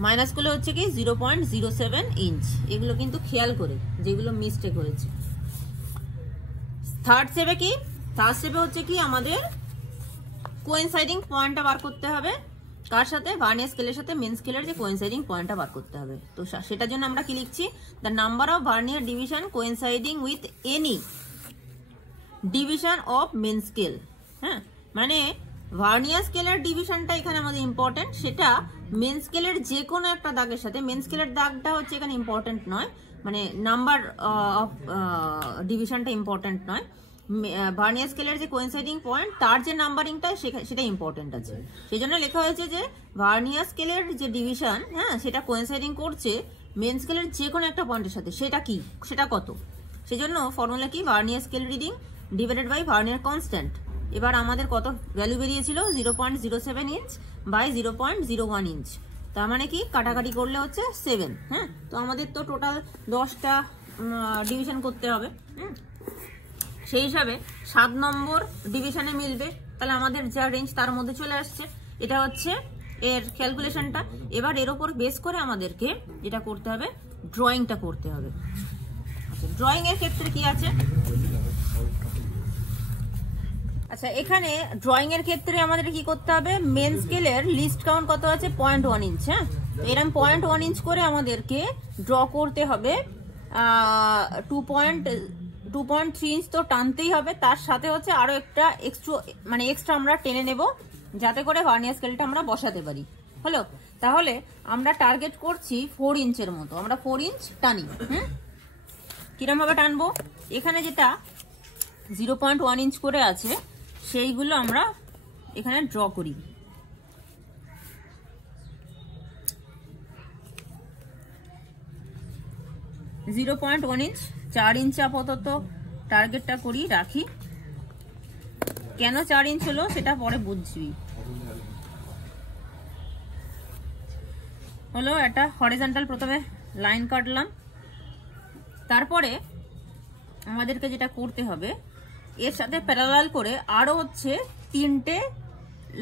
মাইনাস করলে হচ্ছে কি 0.07 ইঞ্চ। এগুলো কিন্তু খেয়াল করে যেগুলো মিস্টেক হয়েছে। থার্ড স্টেপে কি, থার্ড স্টেপে হচ্ছে কি আমাদের কোয়েনসাইডিং পয়েন্টটা বার করতে হবে। কার সাথে, ভার্নিয়ার স্কেলের সাথে মেন স্কেলের যে কোয়েনসাইডিং পয়েন্টটা বার করতে হবে। তো সেটার জন্য আমরা কি লিখছি, the number of vernier division coinciding with any division of main scale. হ্যাঁ, মানে ভার্নিয়ার স্কেলের ডিভিশনটা এখানে আমাদের ইম্পর্টেন্ট, সেটা মেন স্কেলের যে কোনো একটা দাগের সাথে, মেন স্কেলের দাগটা হচ্ছে এখানে ইম্পর্টেন্ট নয়, মানে নাম্বার অফ ডিভিশনটা ইম্পর্টেন্ট নয়। ভার্নিয়ার স্কেলের যে কোয়েনসাইডিং পয়েন্ট তার যে নাম্বারিংটা সেটা ইম্পর্টেন্ট আছে। সেই জন্য লেখা হয়েছে যে ভার্নিয়ার স্কেলের যে ডিভিশন, হ্যাঁ, সেটা কোয়েনসাইডিং করছে মেন স্কেলের যে কোনো একটা পয়েন্টের সাথে, সেটা কি, সেটা কত। সেই জন্য ফর্মুলা কি, vernier scale reading divided by vernier constant. এবার আমাদের কত ভ্যালু বেরিয়েছিল, 0.07 ইঞ্চ বাই 0.01 ইঞ্চ। তার মানে কি কাটাকাটি করলে হচ্ছে 7। হ্যাঁ, তো আমাদের তো টোটাল 10টা ডিভিশন করতে হবে। সেই হিসাবে 7 নম্বর ডিভিশনে মিলবে। তাহলে আমাদের যা রেঞ্জ তার মধ্যে চলে আসছে। এটা হচ্ছে এর ক্যালকুলেশনটা। এবার এর উপর বেস করে আমাদেরকে যেটা করতে হবে, ড্রয়িংটা করতে হবে। আচ্ছা, ড্রয়িং এর ক্ষেত্রে কি আছে? আচ্ছা, এখানে ড্রয়িং এর ক্ষেত্রে আমাদের কি করতে হবে, মেন স্কেলের লিস্ট কাউন্ট কত আছে, 0.1 ইঞ্চ। হ্যাঁ, এরকম 0.1 ইঞ্চ করে আমাদেরকে ড্র করতে হবে। 2.3 ইঞ্চ তো টানতেই হবে, তার সাথে হচ্ছে আরো একটা এক্সট্রা আমরা টেনে নেব, যাতে করে ভার্নিয়ার স্কেলটা আমরা বসাতে পারি। হলো? তাহলে আমরা টার্গেট করছি 4 ইঞ্চের মতো, আমরা 4 ইঞ্চ টানি। কিরম ভাবে টানবো, এখানে যেটা 0.1 ইঞ্চ করে আছে সেইগুলো আমরা এখানে ড্র করি। .1 ইঞ্চ, 4 ইঞ্চ আপাতত টার্গেটটা করি, রাখি। কেন 4 ইঞ্চ হলো সেটা পরে বুঝবি। হলো একটা হরিজন্টাল প্রথমে লাইন কাটলাম, তারপরে আমাদেরকে যেটা করতে হবে, এর সাথে প্যারালাল করে আরো হচ্ছে 3টে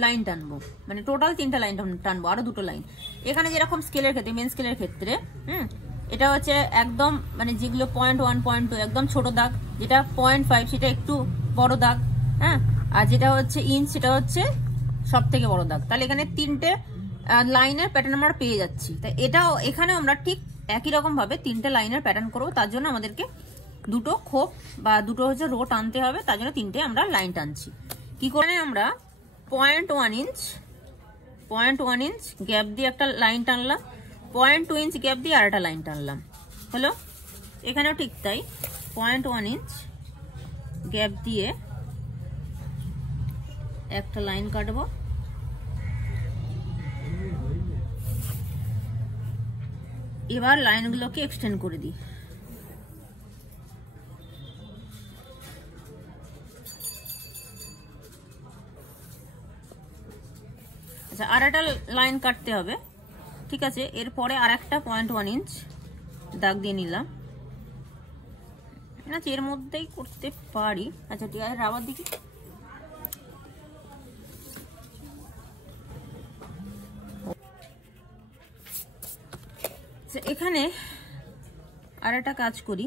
লাইন টানবো, মানে টোটাল 3টা লাইন টানবো, আরো 2টো লাইন। এখানে যেরকম স্কেলের ক্ষেত্রে, মেন স্কেলের ক্ষেত্রে এটা হচ্ছে একদম মানে যেগুলো 0.1 0.2 একদম ছোট দাগ, যেটা 0.5 সেটা একটু বড় দাগ। হ্যাঁ, আর যেটা হচ্ছে ইঞ্চ সেটা হচ্ছে সব থেকে বড় দাগ। তাহলে এখানে 3টে লাইনের প্যাটার্ন আমরা পেয়ে যাচ্ছি। তাই এটাও এখানে আমরা ঠিক একই রকম ভাবে 3টে লাইনের প্যাটার্ন করবো। তার জন্য আমাদেরকে 2টো খোপ বা 2টো হচ্ছে রো টানতে হবে, তার জন্য 3টে আমরা লাইন টানছি। কি করে আমরা 0.1 ইঞ্চ গ্যাপ দিয়ে একটা লাইন টানলাম, 0.2 ইঞ্চ গ্যাপ দিয়ে আর একটা লাইন টানলাম। হলো? এখানেও ঠিক তাই, 0.1 ইঞ্চ গ্যাপ দিয়ে একটা লাইন কাটবো, এবার লাইনগুলোকে এক্সটেন্ড করে দিই। আচ্ছা, আর একটা লাইন কাটতে হবে, ঠিক আছে। এরপরে আর একটা 0.1 ইঞ্চ দাগ দিয়ে নিলাম। আচ্ছা, এর মধ্যেই করতে পারি। আচ্ছা, ঠিক আছে, রাবার দিকে এখানে আর একটা কাজ করি,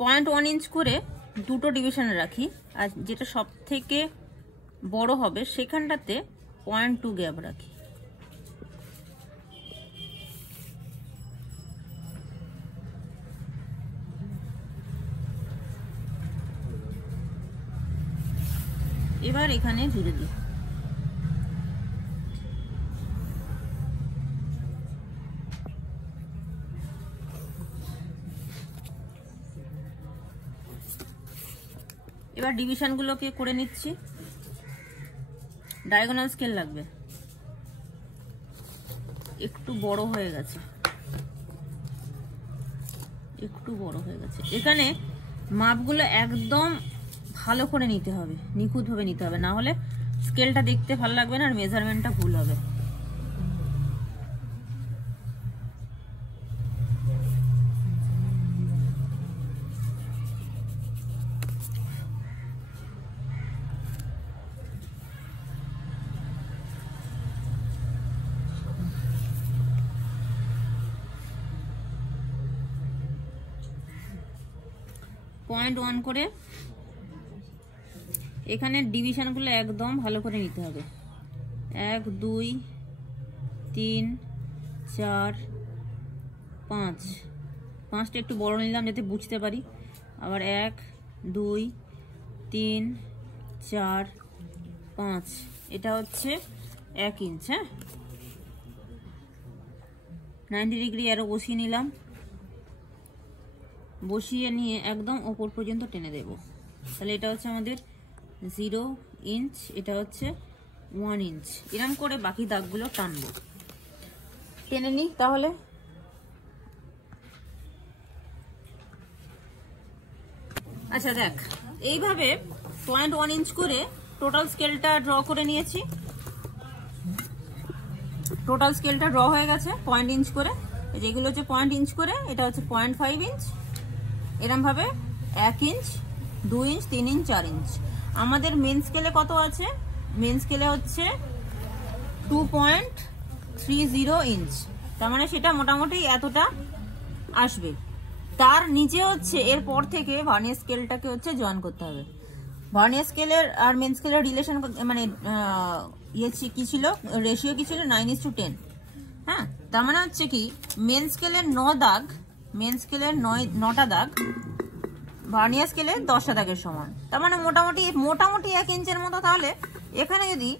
0.1 ইঞ্চ করে 2টো ডিভিশনে রাখি, আর যেটা সব থেকে বড় হবে সেখানটাতে 0.2 গ্যাপ রাখি। এবার এখানে জুড়ে দিই। এবার ডিভিশনগুলোকে করে নিচ্ছি। ডায়াগোনাল স্কেল লাগবে, একটু বড় হয়ে গেছে, এখানে মাপগুলো একদম ভালো করে নিতে হবে, নিখুঁতভাবে নিতে হবে, না হলে স্কেলটা দেখতে ভালো লাগবে না আর মেজারমেন্টটা ভুল হবে। পয়েন্ট 1 করে এখানে ডিভিশনগুলো একদম ভালো করে নিতে হবে। 1 2 3 4 5, 5টা একটু বড় নিলাম যাতে বুঝতে পারি। আবার 1 2 3 4 5, এটা হচ্ছে 1 ইঞ্চ। হ্যাঁ, 90 ডিগ্রি আরো বসিয়ে নিলাম, বসিয়ে নিয়ে একদম ওপর পর্যন্ত টেনে দেব। তাহলে এটা হচ্ছে আমাদের 0 ইঞ্চ, এটা হচ্ছে 1 ইঞ্চ। এরকম করে বাকি দাগগুলো টানবো, টেনে নিই তাহলে। আচ্ছা দেখ, এইভাবে 0.1 ইঞ্চ করে টোটাল স্কেলটা ড্র করে নিয়েছি। টোটাল স্কেলটা ড্র হয়ে গেছে 0.1 ইঞ্চ করে। যেগুলো হচ্ছে 0.1 ইঞ্চ করে, এটা হচ্ছে 0.5 ইঞ্চ। এরকম ভাবে 1 ইঞ্চ 2 ইঞ্চ 3 ইঞ্চ 4 ইঞ্চ। আমাদের মেন স্কেলে কত আছে? মেন স্কেলে হচ্ছে 2.30 ইঞ্চ, তার মানে সেটা মোটামুটি এতটা আসবে। তার নিচে হচ্ছে এরপর থেকে ভার্নিয়ার স্কেলটাকে হচ্ছে জয়েন করতে হবে। ভার্নিয়ার স্কেলের আর মেন স্কেলের রিলেশন মানে কি ছিল, রেশিও কি ছিল, 9:10। হ্যাঁ, তার মানে হচ্ছে কি মেন স্কেলের 9 দাগ, মেন স্কেলের 9টা দাগ ভার্নিয়ার স্কেলের 10টা দাগের সমান। তার মানে মোটামুটি 1 ইঞ্চের মতো। তাহলে এখানে যদি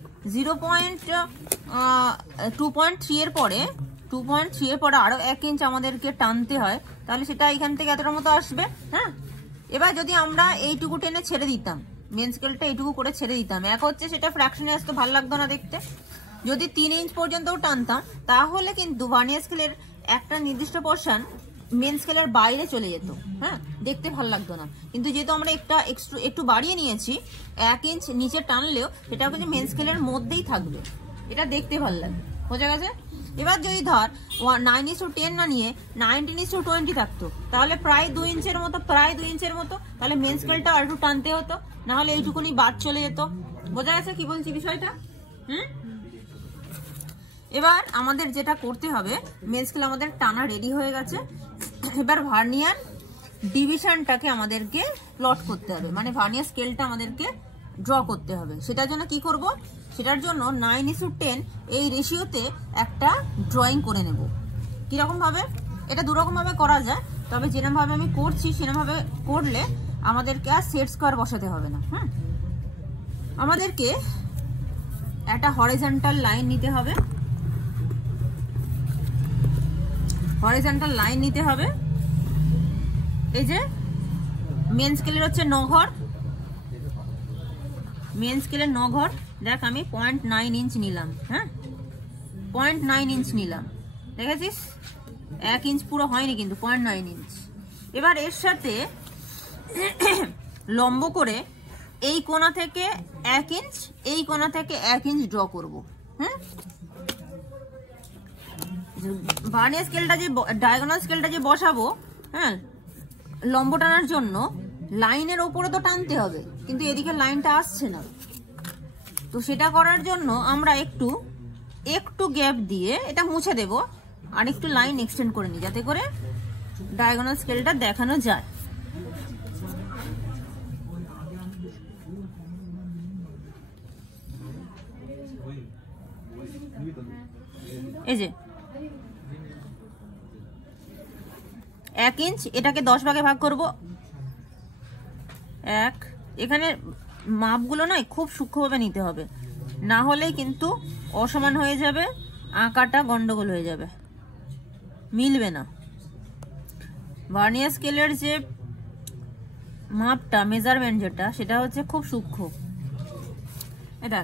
2.3 এর পরে 2.3 আরো 1 ইঞ্চ আমাদেরকে টানতে হয়, তাহলে সেটা এখান থেকে এতটা মতো আসবে। হ্যাঁ, এবার যদি আমরা এইটুকু টেনে ছেড়ে দিতাম, মেন স্কেলটা এইটুকু করে ছেড়ে দিতাম, এক হচ্ছে সেটা ফ্র্যাকশনে আসতে ভালো লাগতো না দেখতে। যদি 3 ইঞ্চ পর্যন্তও টানতাম তাহলে কিন্তু ভার্নিয়ার স্কেলের একটা নির্দিষ্ট পোরশন মেন স্কেলের বাইরে চলে যেত। হ্যাঁ, দেখতে ভালো লাগতো না। কিন্তু যেহেতু আমরা একটু বাড়িয়ে নিয়েছি, 1 ইঞ্চ নিচে টানলেও সেটা কিন্তু মেন স্কেলের মধ্যেই থাকবে, এটা দেখতে ভালো লাগবে। বোঝা গেছে? এবার যদি ধর 9:10 না নিয়ে 19:20 থাকতো, তাহলে প্রায় 2 ইঞ্চের মতো, তাহলে মেন স্কেলটা আর একটু টানতে হতো, না হলে এইটুকুনি বাদ চলে যেত। বোঝা গেছে কি বলছি বিষয়টা? এবার আমাদের যেটা করতে হবে, মেন স্কেল আমাদের টানা রেডি হয়ে গেছে। এবার ভার্নিয়ার ডিভিশনটাকে আমাদেরকে প্লট করতে হবে, মানে ভার্নিয়ার স্কেলটা আমাদেরকে ড্র করতে হবে। সেটার জন্য কি করব, সেটার জন্য 9:10 এই রেশিওতে একটা ড্রয়িং করে নেব। কিরকম ভাবে? এটা দুরকম ভাবে করা যায়, তবে যেরকম ভাবে আমি করছি সেরকম ভাবে করলে আমাদেরকে আর সেট স্কোয়ার বসাতে হবে না। আমাদেরকে একটা হরিজন্টাল লাইন নিতে হবে, হরিজন্টাল লাইন নিতে হবে। এই যে মেন স্কেলের হচ্ছে 9 ঘর, মেন স্কেলের 9 ঘর। দেখ আমি 0.9 ইঞ্চ নিলাম। হ্যাঁ, 0.9 ইঞ্চ নিলাম, দেখেছিস? 1 ইঞ্চ পুরো হয়নি কিন্তু, 0.9 ইঞ্চ। এবার এর সাথে লম্ব করে এই কোণা থেকে 1 ইঞ্চ, এই কোণা থেকে 1 ইঞ্চ ড্র করবো। ভার্নিয়ার স্কেলটা যে ডায়াগোনাল স্কেলটা যে বসাবো, হ্যাঁ, লম্ব টানার জন্য লাইনের ওপরে তো টানতে হবে, কিন্তু এদিকে লাইনটা আসছে না। তো সেটা করার জন্য আমরা একটু গ্যাপ দিয়ে এটা মুছে দেব, আর একটু লাইন এক্সটেন্ড করে নিই, যাতে করে ডায়াগোনাল স্কেলটা দেখানো যায়। এই যে 1 ইঞ্চ, এটাকে 10 ভাগে ভাগ করব। 1, এখানে মাপগুলো নয় খুব সূক্ষ্মভাবে নিতে হবে, না হলেই কিন্তু অসমান হয়ে যাবে, আঁকাটা গন্ডগোল হয়ে যাবে, মিলবে না। ভার্নিয়ার স্কেলের যে মাপটা, মেজারমেন্ট যেটা, সেটা হচ্ছে খুব সূক্ষ্ম। এটা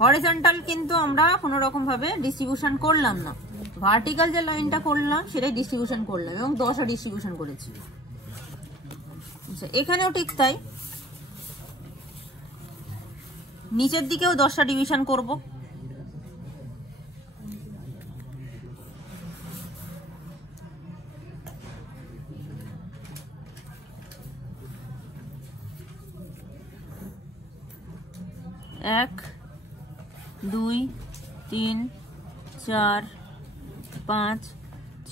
হরিজন্টাল কিন্তু আমরা কোনো রকম ভাবে ডিস্ট্রিবিউশন করলাম না, ভার্টিক্যাল যে লাইনটা করলাম সেটাই ডিস্ট্রিবিউশন করলাম, এবং 10 ডিস্ট্রিবিউশন করেছি। আচ্ছা, এখানেও ঠিক তাই, নিচের দিকেও 10টা ডিভিশন করব। এক, 2, 3, 4, 5,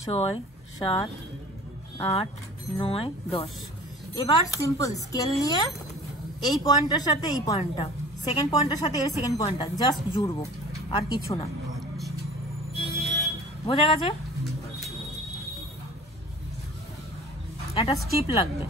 6, 7, 8, 9, 10। এবার সিম্পল স্কেল নিয়ে এই পয়েন্টের সাথে এই পয়েন্টটা, সেকেন্ড পয়েন্টের সাথে এর সেকেন্ড পয়েন্টটা জাস্ট জুড়বো, আর কিছু না। বোঝা গেছে? একটা স্ট্রিপ লাগবে।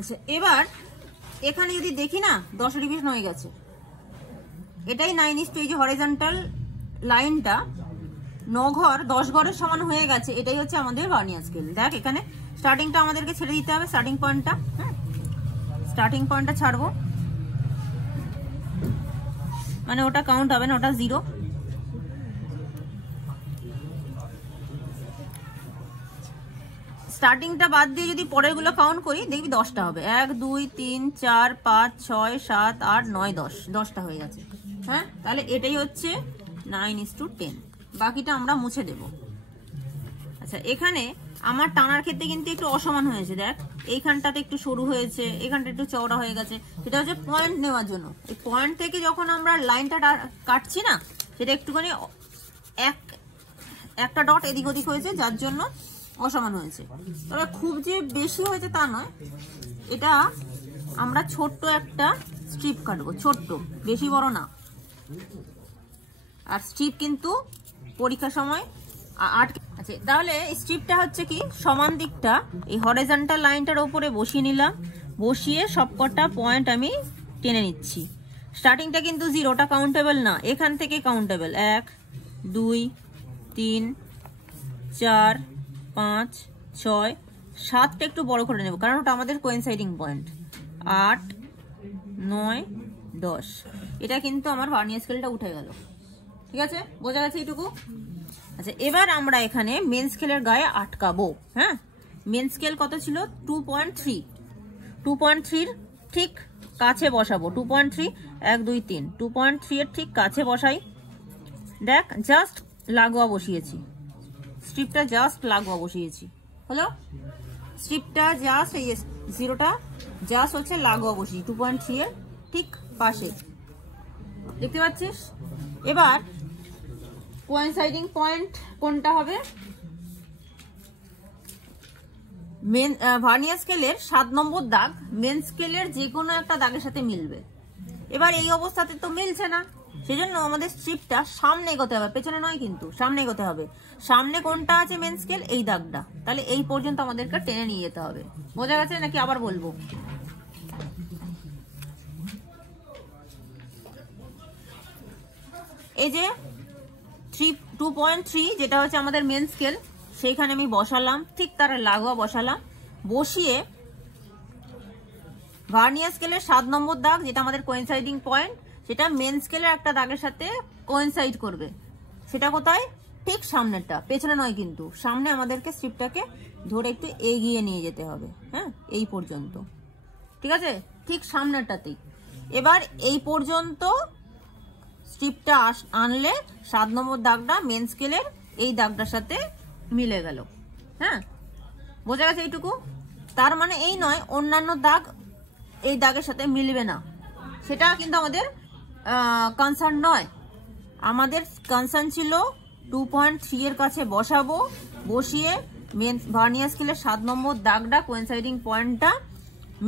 আচ্ছা, এবার এখানে যদি দেখি না 10 ডিভিশন হয়ে গেছে, এটাই 9:2, এই যে হরিজন্টাল লাইনটা 9 ঘর 10 ঘরের সমান হয়ে গেছে, এটাই হচ্ছে আমাদের ভার্নিয়ার স্কেল। দেখ এখানে স্টার্টিংটা আমাদেরকে ছেড়ে দিতে হবে, স্টার্টিং পয়েন্টটা, হ্যাঁ স্টার্টিং পয়েন্টটা ছাড়বো, মানে ওটা কাউন্ট হবে না, ওটা 0। স্টার্টিংটা বাদ দিয়ে যদি পরের গুলো কাউন্ট করি দেখবি 10টা হবে। 1 2 3 4 5 6 7 8 9 10, 10টা হয়ে গেছে। হ্যাঁ, তাহলে এটাই হচ্ছে 9:10। বাকিটা আমরা মুছে দেব। আচ্ছা, এখানে আমার টানার ক্ষেত্রে কিন্তু একটু অসমান হয়েছে। দেখ এইখানটাতে একটু সরু হয়েছে, এখানটা একটু চওড়া হয়ে গেছে। সেটা হচ্ছে পয়েন্ট নেওয়ার জন্য। এই পয়েন্ট থেকে যখন আমরা লাইনটা কাটছি না, সেটা একটুখানি একটা ডট এদিক ওদিক হয়েছে, যার জন্য অসমান হয়েছে। তবে খুব যে বেশি হয়েছে তা নয়। এটা আমরা ছোট্ট একটা স্ট্রিপ কাটবো, ছোট্ট, বেশি বড় না। আর স্ট্রিপ কিন্তু পরীক্ষার সময় আচ্ছা, তাহলে স্ট্রিপটা হচ্ছে কি, সমান দিকটা এই হরিজন্টাল লাইনটার উপরে বসিয়ে নিলাম, বসিয়ে সবকটা পয়েন্ট আমি টেনে নিচ্ছি। স্টার্টিংটা কিন্তু 0টা কাউন্টেবল না, এখান থেকে কাউন্টেবল। 1 2 3 4 5 6 7টা একটু বড় করে নেব, কারণ ওটা আমাদের কোইনসাইডিং পয়েন্ট। 8 9 10, এটা কিন্তু আমার ভার্নিয়ার স্কেলটা উঠে গেল। ঠিক আছে, বোঝা গেছে এইটুকু? আচ্ছা, এবার আমরা এখানে মেন স্কেলের গায়ে আটকাবো। হ্যাঁ, মেন স্কেল কত ছিল? 2.3। 2.3 ঠিক কাছে বসাবো। 2.3 1 2 3, 2.3 এর ঠিক কাছে বসাই। দেখ জাস্ট লাগোয়া বসিয়েছি, স্ট্রিপটা জাস্ট লাগোয়া বসিয়েছি। হলো, স্ট্রিপটা জাস্ট এই 0টা জাস্ট হচ্ছে লাগোয়া বসিয়েছি 2.3 এর ঠিক পাশে, দেখতে পাচ্ছিস? এবার কোইনসাইডিং পয়েন্ট কোনটা হবে? মেন ভার্নিয়ার স্কেলের 7 নম্বর দাগ মেন স্কেলের যে কোনো একটা দাগের সাথে মিলবে। এবার এই অবস্থাতে তো মিলছে না, সেজন্য আমাদের স্ট্রিপটা সামনে এগোতে হবে, পেছনে নয় কিন্তু, সামনে এগোতে হবে। সামনে কোনটা আছে মেন স্কেল? এই দাগটা। তাহলে এই পর্যন্ত আমাদেরকে টেনে নিয়ে যেতে হবে। বোঝা গেছে নাকি আবার বলবো? এই যে 2.3 যেটা হচ্ছে আমাদের মেন স্কেল, সেইখানে আমি বসালাম, ঠিক তার লাগোয়া বসালাম। বসিয়ে ভার্নিয়ার স্কেলের 7 নম্বর দাগ যেটা আমাদের কোইনসাইডিং পয়েন্ট, সেটা মেন স্কেলের একটা দাগের সাথে কোইনসাইড করবে। সেটা কোথায়? ঠিক সামনেরটা, পেছনে নয় কিন্তু। সামনে আমাদেরকে স্ট্রিপটাকে ধরে একটু এগিয়ে নিয়ে যেতে হবে। হ্যাঁ, এই পর্যন্ত, ঠিক আছে? ঠিক সামনেরটাতেই। এবার এই পর্যন্ত স্ট্রিপটা আনলে 7 নম্বর দাগটা মেন স্কেলের এই দাগটার সাথে মিলে গেল। হ্যাঁ, বোঝা গেছে এইটুকু? তার মানে এই নয় অন্যান্য দাগ এই দাগের সাথে মিলবে না, সেটা কিন্তু আমাদের কনসার্ন নয়। আমাদের কনসার্ন ছিল 2.3 এর কাছে বসাবো, বসিয়ে মেন ভার্নিয়ার স্কেলের 7 নম্বর দাগটা কোইনসাইডিং পয়েন্টটা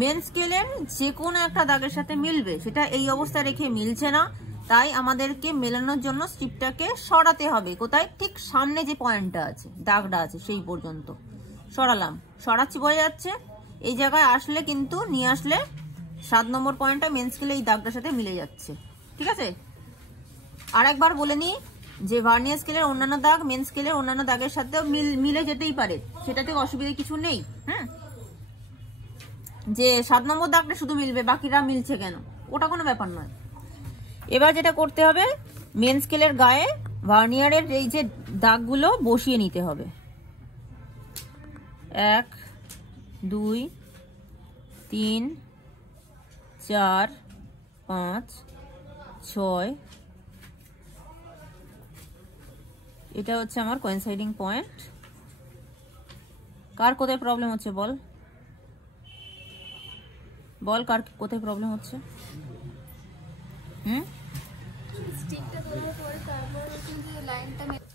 মেন স্কেলের যে কোনো একটা দাগের সাথে মিলবে। সেটা এই অবস্থায় রেখে মিলছে না, তাই আমাদেরকে মেলানোর জন্য স্ট্রিপটাকে সরাতে হবে। কোথায়? ঠিক সামনে যে পয়েন্টটা আছে, দাগটা আছে, সেই পর্যন্ত সরালাম। সরাচ্ছি, বোঝা যাচ্ছে? এই জায়গায় আসলে কিন্তু নিয়ে আসলে 7 নম্বর পয়েন্টটা মেন স্কেলে এই দাগটার সাথে মিলে যাচ্ছে। ঠিক আছে, আর একবার বলে নিই যে ভার্নিয়ার স্কেলের অন্যান্য দাগ মেন স্কেলের অন্যান্য দাগের সাথেও মিলে যেতেই পারে, সেটাতে অসুবিধা কিছু নেই। হ্যাঁ, যে 7 নম্বর দাগটা শুধু মিলবে, বাকিরা মিলছে কেন, ওটা কোনো ব্যাপার নয়। এবার যেটা করতে হবে, মেন স্কেলের গায়ে ভার্নিয়ারের এই যে দাগগুলো বসিয়ে নিতে হবে। 1 2 3 4 5 6, এটা হচ্ছে আমার কোইনসাইডিং পয়েন্ট। কার কোথায় প্রবলেম হচ্ছে বল, বল কার কোথায় প্রবলেম হচ্ছে?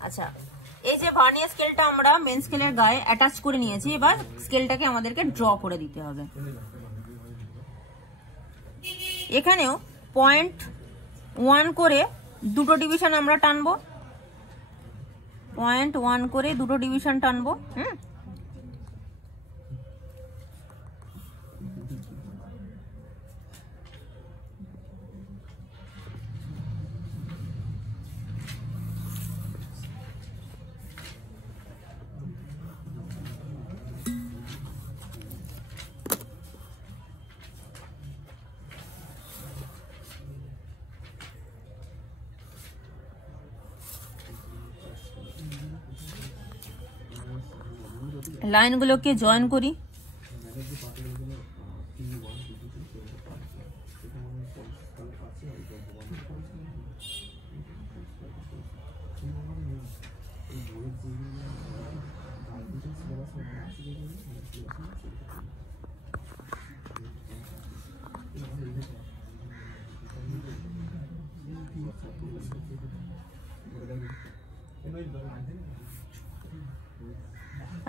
আচ্ছা, এই যে ভার্নিয়ার স্কেলটা আমরা মেন স্কেলের গায়ে অ্যাটাচ করে নিয়েছি, এবার স্কেলটাকে আমাদেরকে ড্র করে দিতে হবে। এখানেও 0.1 করে দুটো ডিভিশন আমরা টানবো, 0.1 করে দুটো ডিভিশন টানবো। লাইনগুলোকে জয়েন করি।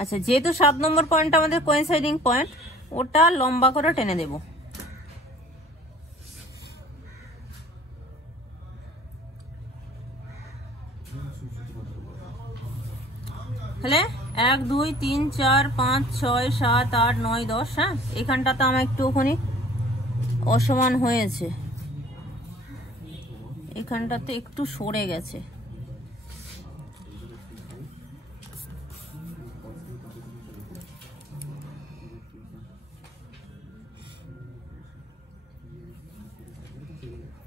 আচ্ছা, যেহেতু 7 নম্বর পয়েন্ট আমাদের কোইনসাইডিং পয়েন্ট, ওটা লম্বা করে টেনে দেব। তাহলে 1 2 3 4 5 6 7 8 9 10। হ্যাঁ, এখানটাতে আমার একটুখানি অসমান হয়েছে, এখানটাতে একটু সরে গেছে।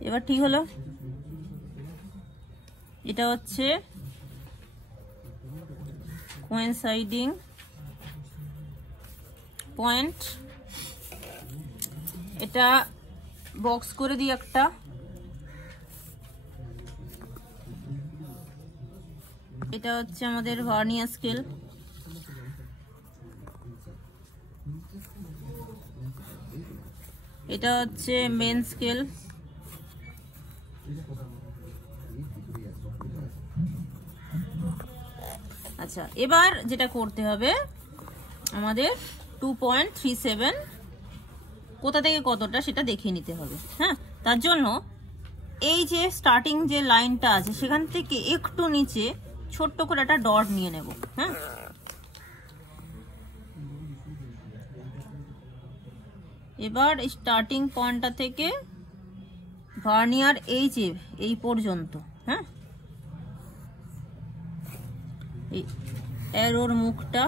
এবার ঠিক হলো। এটা হচ্ছে কোইনসাইডিং পয়েন্ট। এটা বক্স করে দিই একটা। এটা হচ্ছে আমাদের ভার্নিয়ার স্কেল। এটা হচ্ছে মেন স্কেল। আচ্ছা, এবার যেটা করতে হবে আমাদের 2.37 কোথা থেকে কতটা সেটা দেখিয়ে নিতে হবে। হ্যাঁ, তার জন্য এই যে স্টার্টিং যে লাইনটা আছে সেখান থেকে একটু নিচে ছোট্ট করে একটা ডট নিয়ে নেব। হ্যাঁ, এবার স্টার্টিং পয়েন্টটা থেকে ভার্নিয়ার এই যে এই পর্যন্ত, হ্যাঁ, এই অ্যারোর মুখটা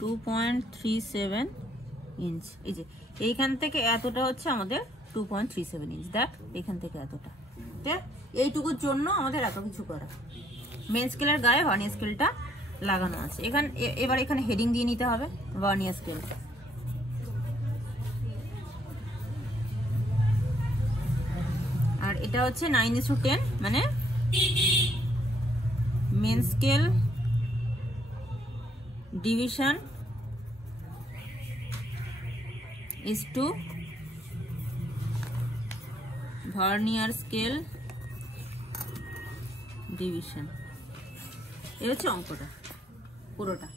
2.37 ইঞ্চ। এই যে এইখান থেকে এতটা হচ্ছে আমাদের 2.37 ইঞ্চ। দেখ, এখান থেকে এতটা, এইটুকুর জন্য আমাদের এত কিছু করা। মেন স্কেলের গায়ে ভার্নিয়ার স্কেলটা লাগানো আছে। এবার এখানে হেডিং দিয়ে নিতে হবে ভার্নিয়ার স্কেল। আর এটা হচ্ছে 9:10, মানে main scale division is to vernier scale division. এই হচ্ছে অঙ্কটা পুরোটা।